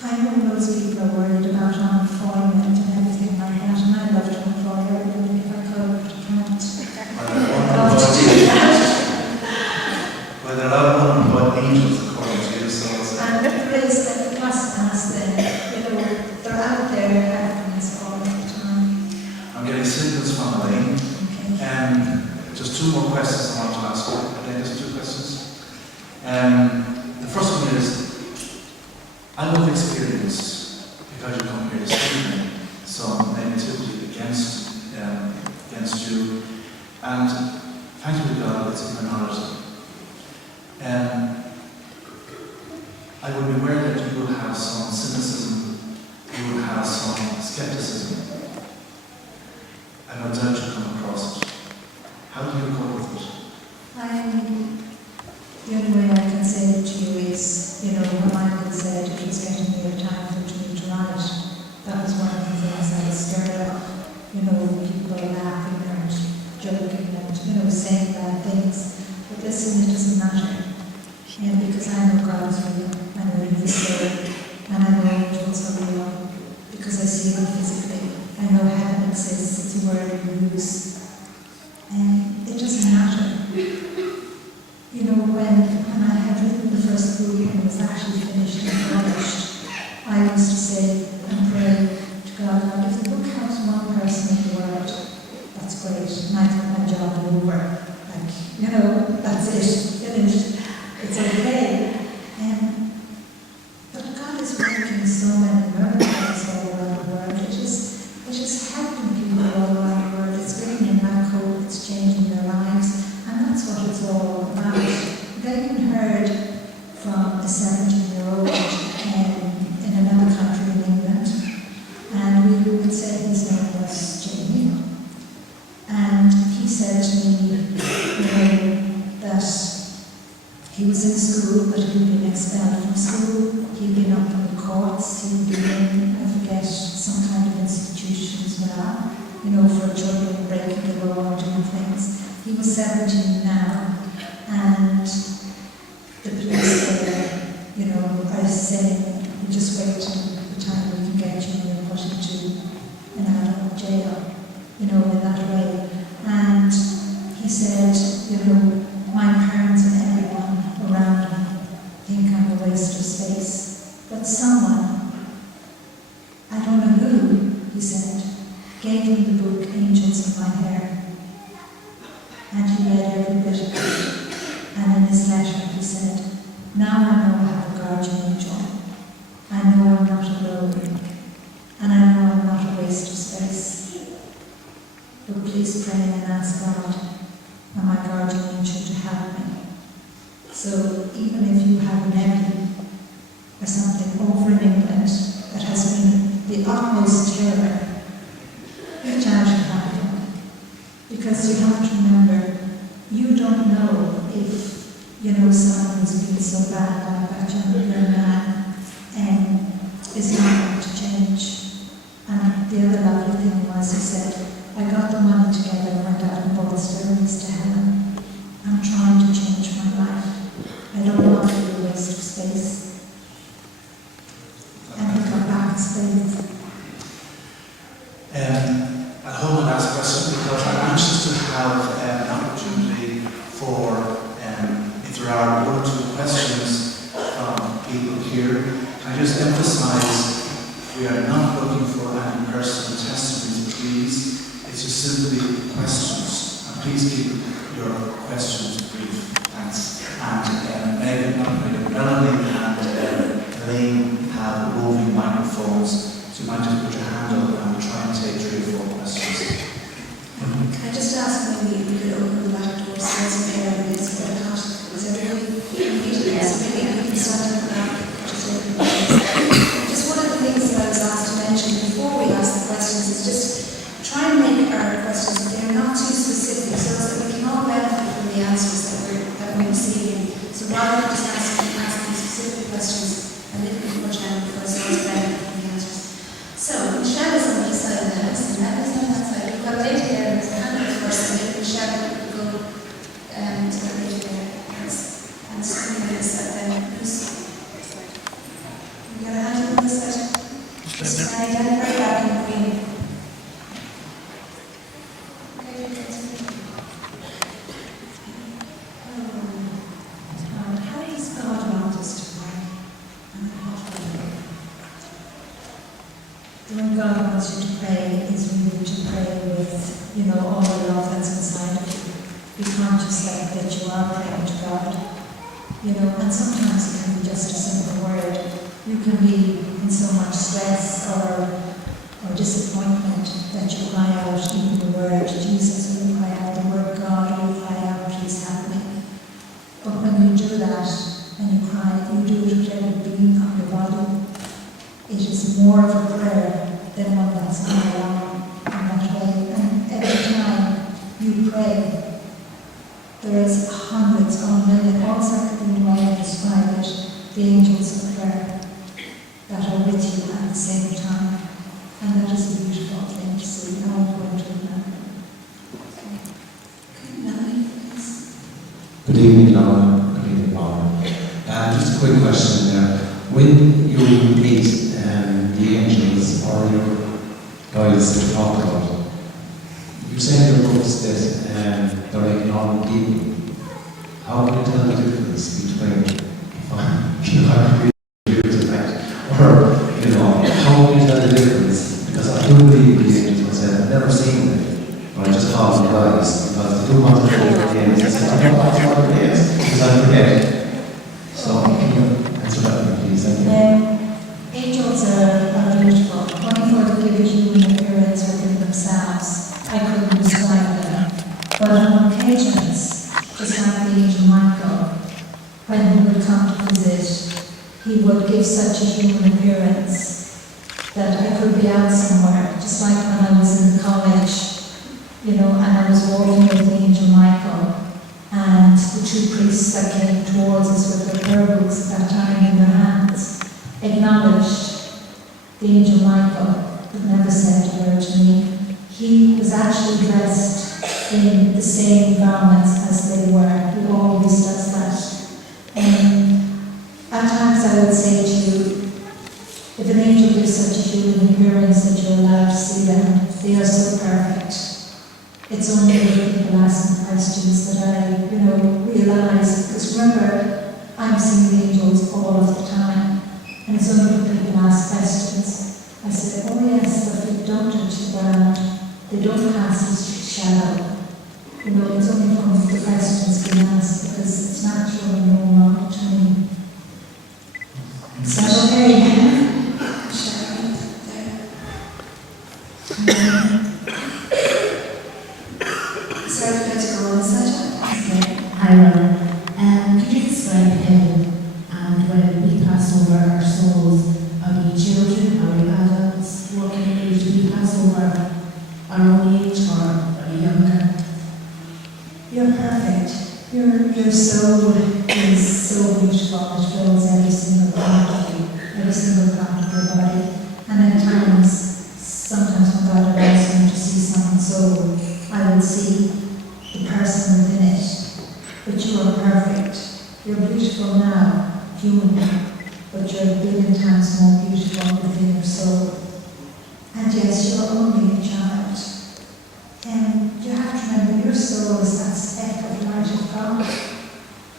I know those people are worried about unemployment and everything like that, and I love to employ everybody if I could, but I can't. Well, there are unemployed angels according to you, so And there is that you must ask them, they're out there helping us all the time. I'm getting signals from Elaine. Okay. Just two more questions I want to ask you. I think there's two questions. The first one is, I have experienced, because you come here this evening, some negativity against you, and thank you to God, it's a minority. I would be aware that you will have some cynicism, you will have some skepticism. I no doubt you come across it. How do you cope with it? The only way I can say it to you is, when Michael said it was getting near time for me to write. That was one of the things I was scared of. People laughing and joking and, saying bad things. But listen, it doesn't matter. Because I know God's real, I know He's there, and I know angels are real, because I see them physically. I know heaven exists, it's a word we use. And it doesn't matter. When I had written the first book and it was actually finished and published, I used to say and pray to God, if the book helps one person in the world, that's great, and I got my job over. That's it, finished. It's okay. But God is working so many miracles all around the world. It is helping people all around the world. It's bringing them back hope. It's changing their lives. And that's what it's all about. They even heard from a 17-year-old in another country in England. And we would say his name was Jamie. And he said to me, that he was in school, but he'd been expelled from school. He'd been up in the courts. He'd been in, I forget, some kind of institution as well, for children breaking the law and doing things. He was 17 now, and the police there, are saying, we just wait till the time we can get you and put into an adult jail, in that way. And he said, my parents and everyone around me think I'm a waste of space. But someone, I don't know who, he said, gave him the book Angels in My Hair. And he read every bit of it. And in his letter he said, now I know I have a guardian angel. I know I'm not alone. And I know I'm not a waste of space. But please pray and ask God and my guardian angel to help me. So even if you have an enemy or something over in England that has been the utmost terror, reach out and help them. Because you have to remember, you don't know if, someone who's been so bad like that young man is not going to change. And the other lovely thing was, he said, I got the money together and went out and bought stairways to heaven. I'm trying to change my life. I don't want to be a waste of space. And he got back his faith. I hold the last question because I'm anxious to have an opportunity for, if there are one or two questions from people here, can I just emphasize We are not looking for any personal testimonies, please. It's just simply questions. And please keep your questions brief. Thanks. And Melanie and Elaine have roving microphones, so you might just put your hand up and we'll try and take 3 or 4 questions. Can I just ask maybe we could open the back door so it's okay on this, but not, is everybody muted? Yeah. So maybe we can start at the back, just open the doors. Just one of the things that I was asked to mention before we ask the questions is just try and make our questions, they're not too specific, so that we can all benefit from the answers that we're receiving. So rather than just asking specific questions, a little bit more general for us all to benefit from the answers. So, Michelle is on this side of the house, and that is on that side. We've got a lady there, and there's a hand up first, and then Michelle will go to the lady there. And something like this, then Lucy. We got a hand up on this side. Just stand there. And then right back in the green. How does God want us to pray? And what way? When God wants you to pray, is really to pray with, all the love that's inside of you. Be conscious that you are praying to God. And sometimes it can be just a simple word. You can be in so much stress or disappointment that you cry out even the word Jesus, or you cry out the word God, or you cry out please help me. But when you do that and you cry, you do it with every being of your body. It is more of a prayer than one that's not alone in that way. And every time you pray, there is hundreds or millions, also in the way I describe it, the angels of prayer that are with you at the same time. And that is a beautiful thing to see. I won't go into it now. Okay, Melanie, please. Good evening, Lorna. Good evening, Lorna. Just a quick question there. When you meet the angels or your guides to talk about, you say in your books that they're like normal people. How can you tell the difference between or how can you tell the difference? Because I do believe in the angels myself. I've never seen them, but I just call them guys because they do want to know their names. I said, I don't want to know their names because I forget. So can you answer that for me, please? Thank you. Angels are beautiful. Only for to give a human appearance within themselves. I couldn't describe them. But on occasions, just like the angel Michael, when he would come to visit, he would give such a human appearance that I could be out somewhere, just like when I was in college, and I was walking with the angel Michael, and the 2 priests that came towards us with their prayer books at that time in their hands acknowledged the angel Michael, but never said a word to me. He was actually dressed in the same garments as they were. He always does that. And at times I would say to you, if an angel gives such a human appearance that you're allowed to see them, they are so perfect. It's only when people asking questions that I, realize, because remember, I'm seeing the angels all of the time, and it's only when people ask questions. I say, oh yes, but they don't touch the ground, they don't cast his shadow. It's only from the questions being asked, because it's natural and normal to me. Is that okay? Sharon, there. Sorry, let's go on the subject. Hi, Lorna. Could you describe heaven and when we pass over our souls? Are we children? Are we adults? What kind of age do we pass over? Our own age or are we younger? You're perfect. Your soul is so beautiful. It fills every single part of you, every single part of your body. And at times, sometimes when God allows me to see someone's soul, I will see the person within it. But you are perfect. You're beautiful now, human, but you're a billion times more beautiful within your soul. And yes, you're only a child. And you have to remember your soul is that speck of light of God.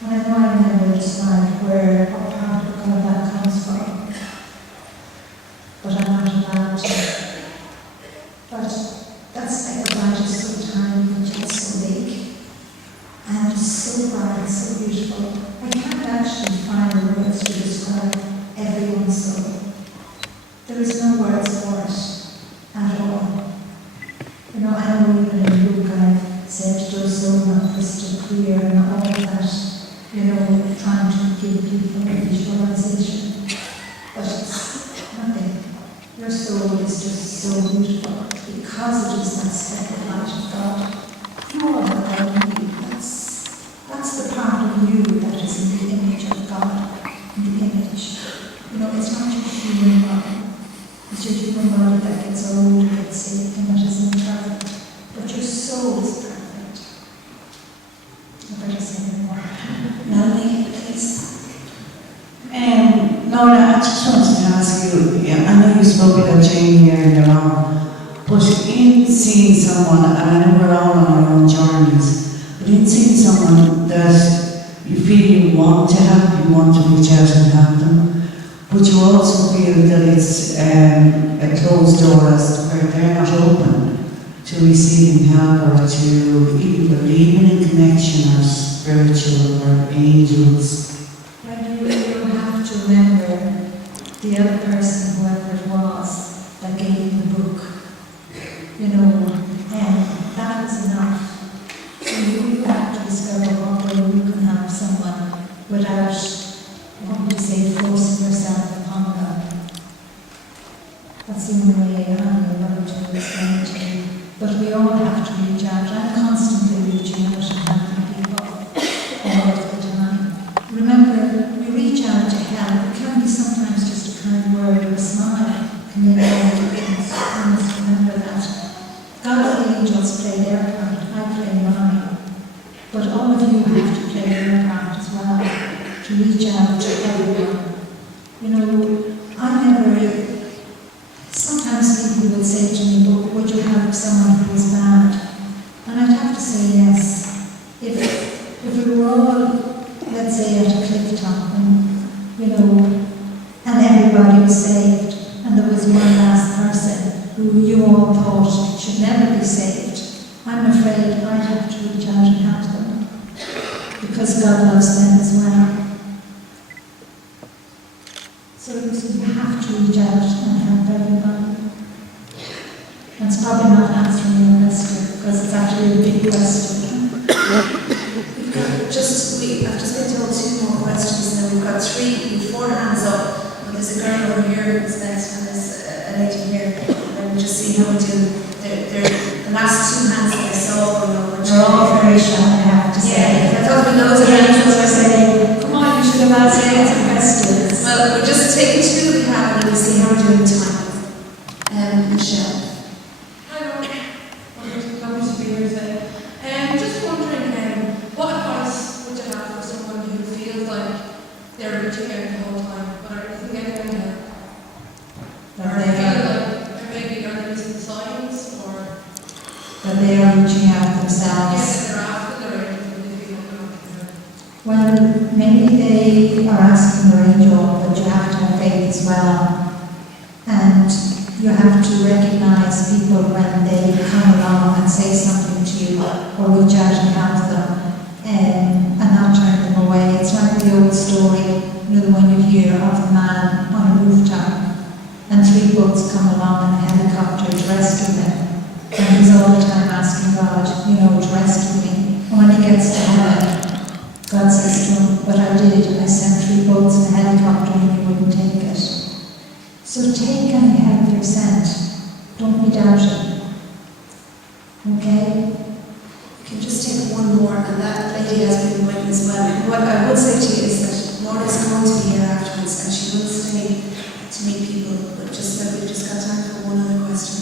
And I know I never described where or part of God that comes from. But I'm not so bright, so beautiful. I can't actually find words to describe everyone's soul. There is no words for it at all. You know, I know even in the book I said your soul not crystal clear and all of that, you know, trying to give people a visualization. But it's nothing. Your soul is just so beautiful because it is that second light of God. You all have God in you. That's the part of you that is in the image of God, in the image. You know, it's not your human body. It's your human body that gets old, gets sick, and that is imperfect. But your soul is perfect. I better say no more. Melanie, please. Lorna, I just wanted to ask you, I know you spoke about Jamie earlier on, but in seeing someone, and I know we're all on our own journeys, but in seeing someone that you feel you want to help, you want to reach out and help them, but you also feel that it's a closed door as where they're not open to receiving help or to even believing in connection or spiritual or angels. Well, you have to remember the other person, whoever it was, that gave you the book. You know, and that is enough. So you have to discover what way you can help someone without, what would you say, forcing yourself upon them. That's the only way I'm able to explain to you. But we all have to reach out. I'm constantly reaching out and helping people all of the time. Remember, we reach out to help. It can be sometimes just a kind word or a smile. Can make all the difference. I must remember that. God's angels play their part. I play mine. But all of you have to play your part as well. To reach out to everyone. You know, I never. Sometimes people will say to me, "But would you help someone who is bad?" And I'd have to say yes. If we were all, let's say, at a cliff top, and you know, and everybody was saved, and there was one last person who you all thought should never be saved, I'm afraid I'd have to reach out and help them, because God loves them as well. So you have to reach out and help everybody. That's probably not answering your question, because it's actually a big question. I've just been told 2 more questions, and then we've got 4 hands up. And there's a girl over here who's next, and there's a lady here. And we'll just see how we do. The last 2 hands that I saw were over. We're all very shy, I have to say. Yeah, I thought we loads of hands were saying, come on, you should have asked me some questions. Well, we'll just take 2 that we have, and then we'll see how we're doing time. Michelle. Just wondering, what advice would you have for someone who feels like they're reaching out the whole time, but isn't getting any help? Or feel like maybe are they missing signs, or That they are reaching out themselves. they're after their angel, they feel like they're not getting help. Well, maybe they are asking their angel, but you have to have faith as well. And you have to recognize people when they come along and say something to you, or reach out and help them, and not turn them away. It's like the old story, you know, the one you hear of a man on a rooftop, and 3 boats come along in a helicopter to rescue him. And he's all the time asking God, you know, to rescue me. And when he gets to heaven, God says to him, "But I did. I sent 3 boats in a helicopter and you wouldn't take it." So take any help you're sent. Don't be doubting. Okay? We can just take 1 more, and that lady has been waiting as well. What I would say to you is that Lorna's going to be here afterwards, and she will stay to meet people, but just that we've just got time for 1 other question.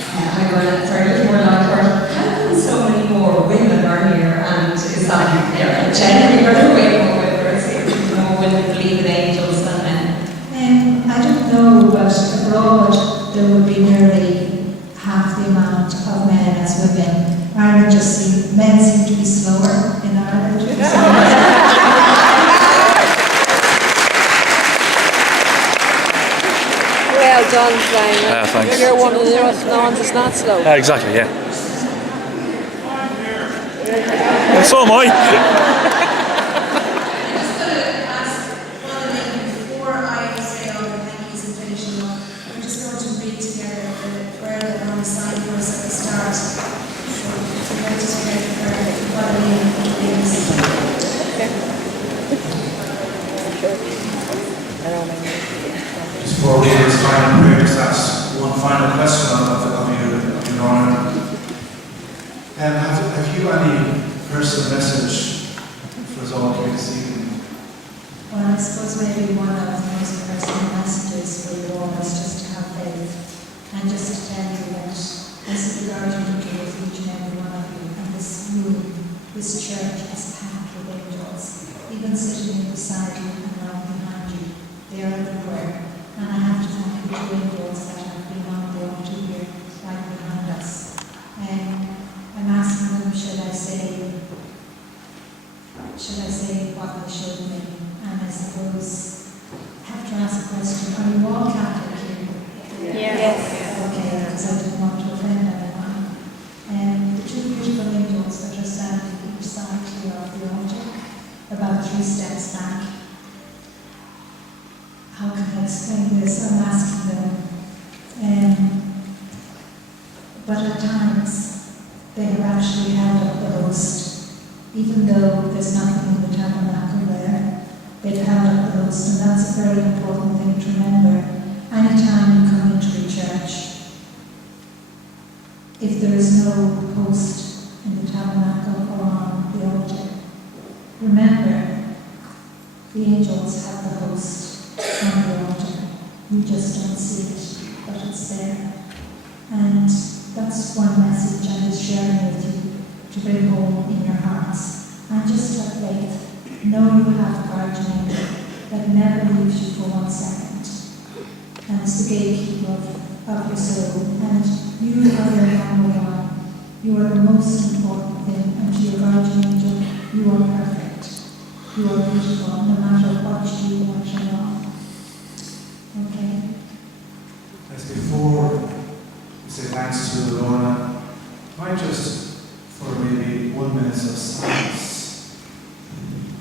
I got it for a little more like her. How come so many more women are here, and is that generally where they're way more women, or is it more women believe in angels than men? I don't know, but abroad there would be nearly half the amount of men as women. Ireland men seem to be slower in Ireland. Well done, Brian. Thanks. You're one of the ones that's not slow. Exactly, yeah. And so am I. I'm just going to ask one thing before I say all the thank yous and finishing up. I'm just going to read together the prayer that Ronnie signed for us at the start. So we're going to together the prayer that Father Liam leads. Before we read his final prayer, just ask one final question of you, Lorna. Have you any personal message for us all here this evening? Well, I suppose maybe one of the most personal messages for you all is just to have faith and just to tell you that this is the guardian angel of each and every one of you, and this room, this church is packed with angels, even sitting beside you and right behind you. They are everywhere, and I have to thank the two angels that have been on the altar here right behind us. I'm asking them, should I say what they showed me? And I suppose I have to ask a question. Are you all Catholic here? Yes. Okay, because I didn't want to offend anyone. The two beautiful angels that are standing each side here of the altar, about 3 steps back. How can I explain this? I'm asking them. But at times, they have actually held up the host. Even though there's nothing in the tabernacle there, they've held up the host, and that's a very important thing to remember. Anytime you come into a church, if there is no host in the tabernacle or on the altar, remember, the angels have the host on the altar. You just don't see it, but it's there. And that's one message I'm just sharing with you to bring home in your hearts. And just have faith. Know you have a guardian angel that never leaves you for 1 second. And it's the gatekeeper of your soul. And you are your number one. You are the most important thing. And to your guardian angel, you are perfect. You are beautiful, no matter what you do or what you're not. Okay? As before we say thanks to Lorna, might just for maybe 1 minute of silence,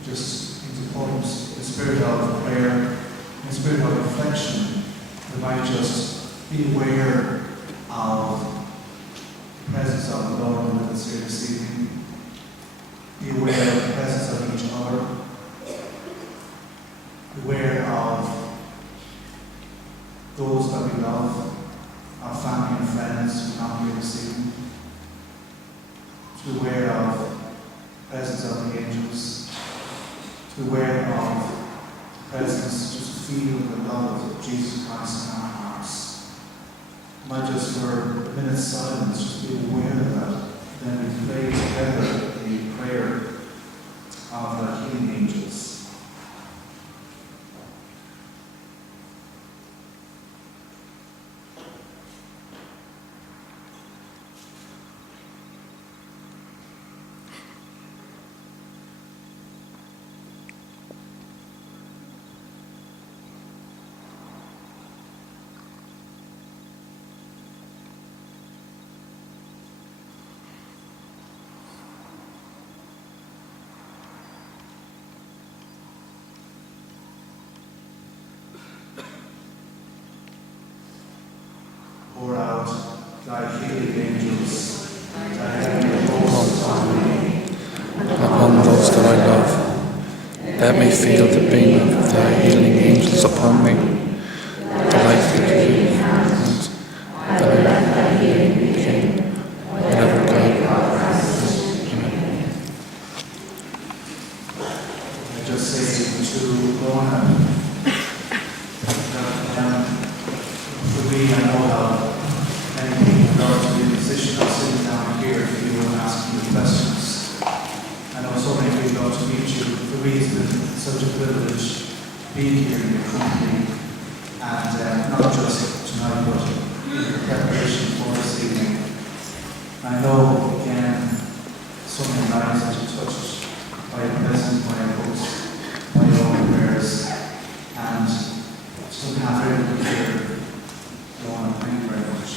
just into the spirit of prayer, in the spirit of reflection, we might just be aware of the presence of the Lord with us here this evening, be aware of the presence of each other, be aware of those that we love, our family and friends who are not here this evening, to be aware of the presence of the angels, to be aware of the presence, just feel the love of Jesus Christ in our hearts. Might just for a minute's silence, just be aware of that. Then we pray together the prayer of the healing angels. Pour out thy healing angels, thy heavenly hosts on me, Upon those that I love, let me feel the beam of thy healing angels upon me. The life that you hands, that I thy healing King, whatever God. Amen. I just say to Lorna, for me, I know how many people are to be in the position of sitting down here for you and asking you questions. I know so many people love to meet you. For me, it's been such a privilege being here in your company, and not just tonight, but in your preparation for this evening. I know, again, so many lives that you touched by your presence, by your books, by your own prayers, and just to have everyone here. Lorna, thank you very much.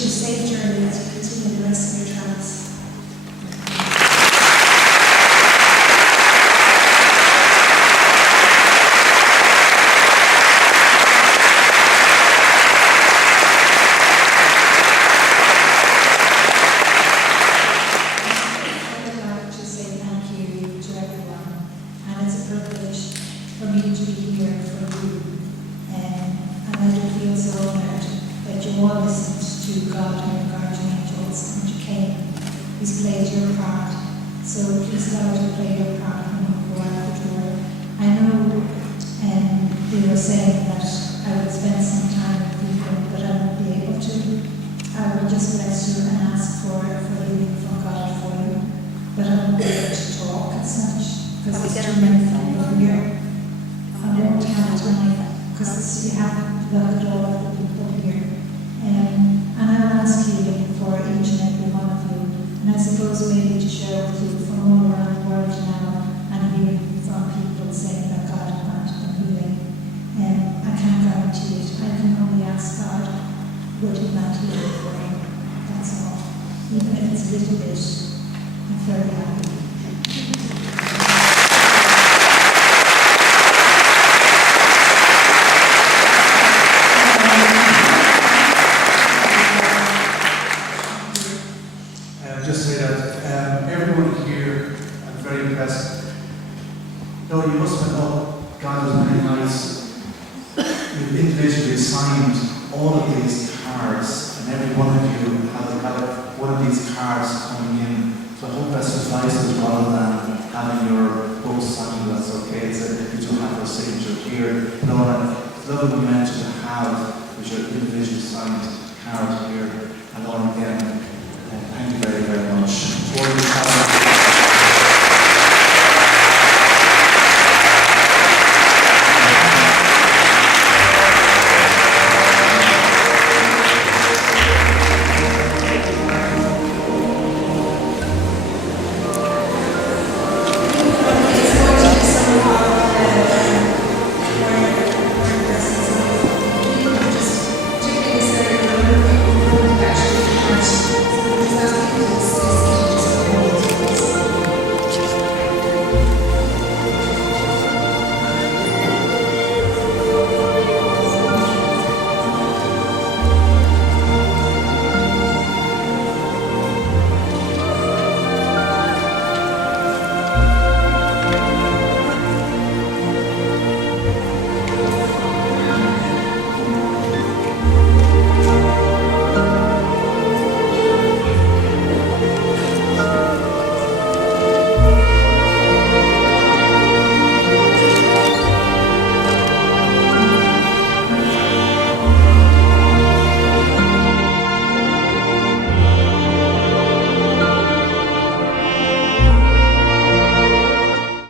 wish you a safe journey as you continue the rest of your travels. He's played your part, so please allow to play your part and not go out the door. I know they were saying that I would spend some time with people, but I won't be able to. I will just bless you and ask for healing from God for you, but I won't be able to talk as such, because it's too many people here. I won't have time, because you have loved all of the people here. And I will ask healing for each and every one of you. And I suppose maybe to share with you from all around the world now, and hearing from people saying that God granted them healing. I can't guarantee it. I can only ask God, would He grant healing for him? That's all. Even if it's a little bit, I'm very happy. Just say that everyone here, I'm very impressed. No, you must have known God was very nice. You've individually signed all of these cards, and every one of you has one of these cards coming in. So I hope that suffices rather than having your book signed. That's okay. So you do have your signature here. Lorna, it's lovely you mentioned to have with your individually signed card.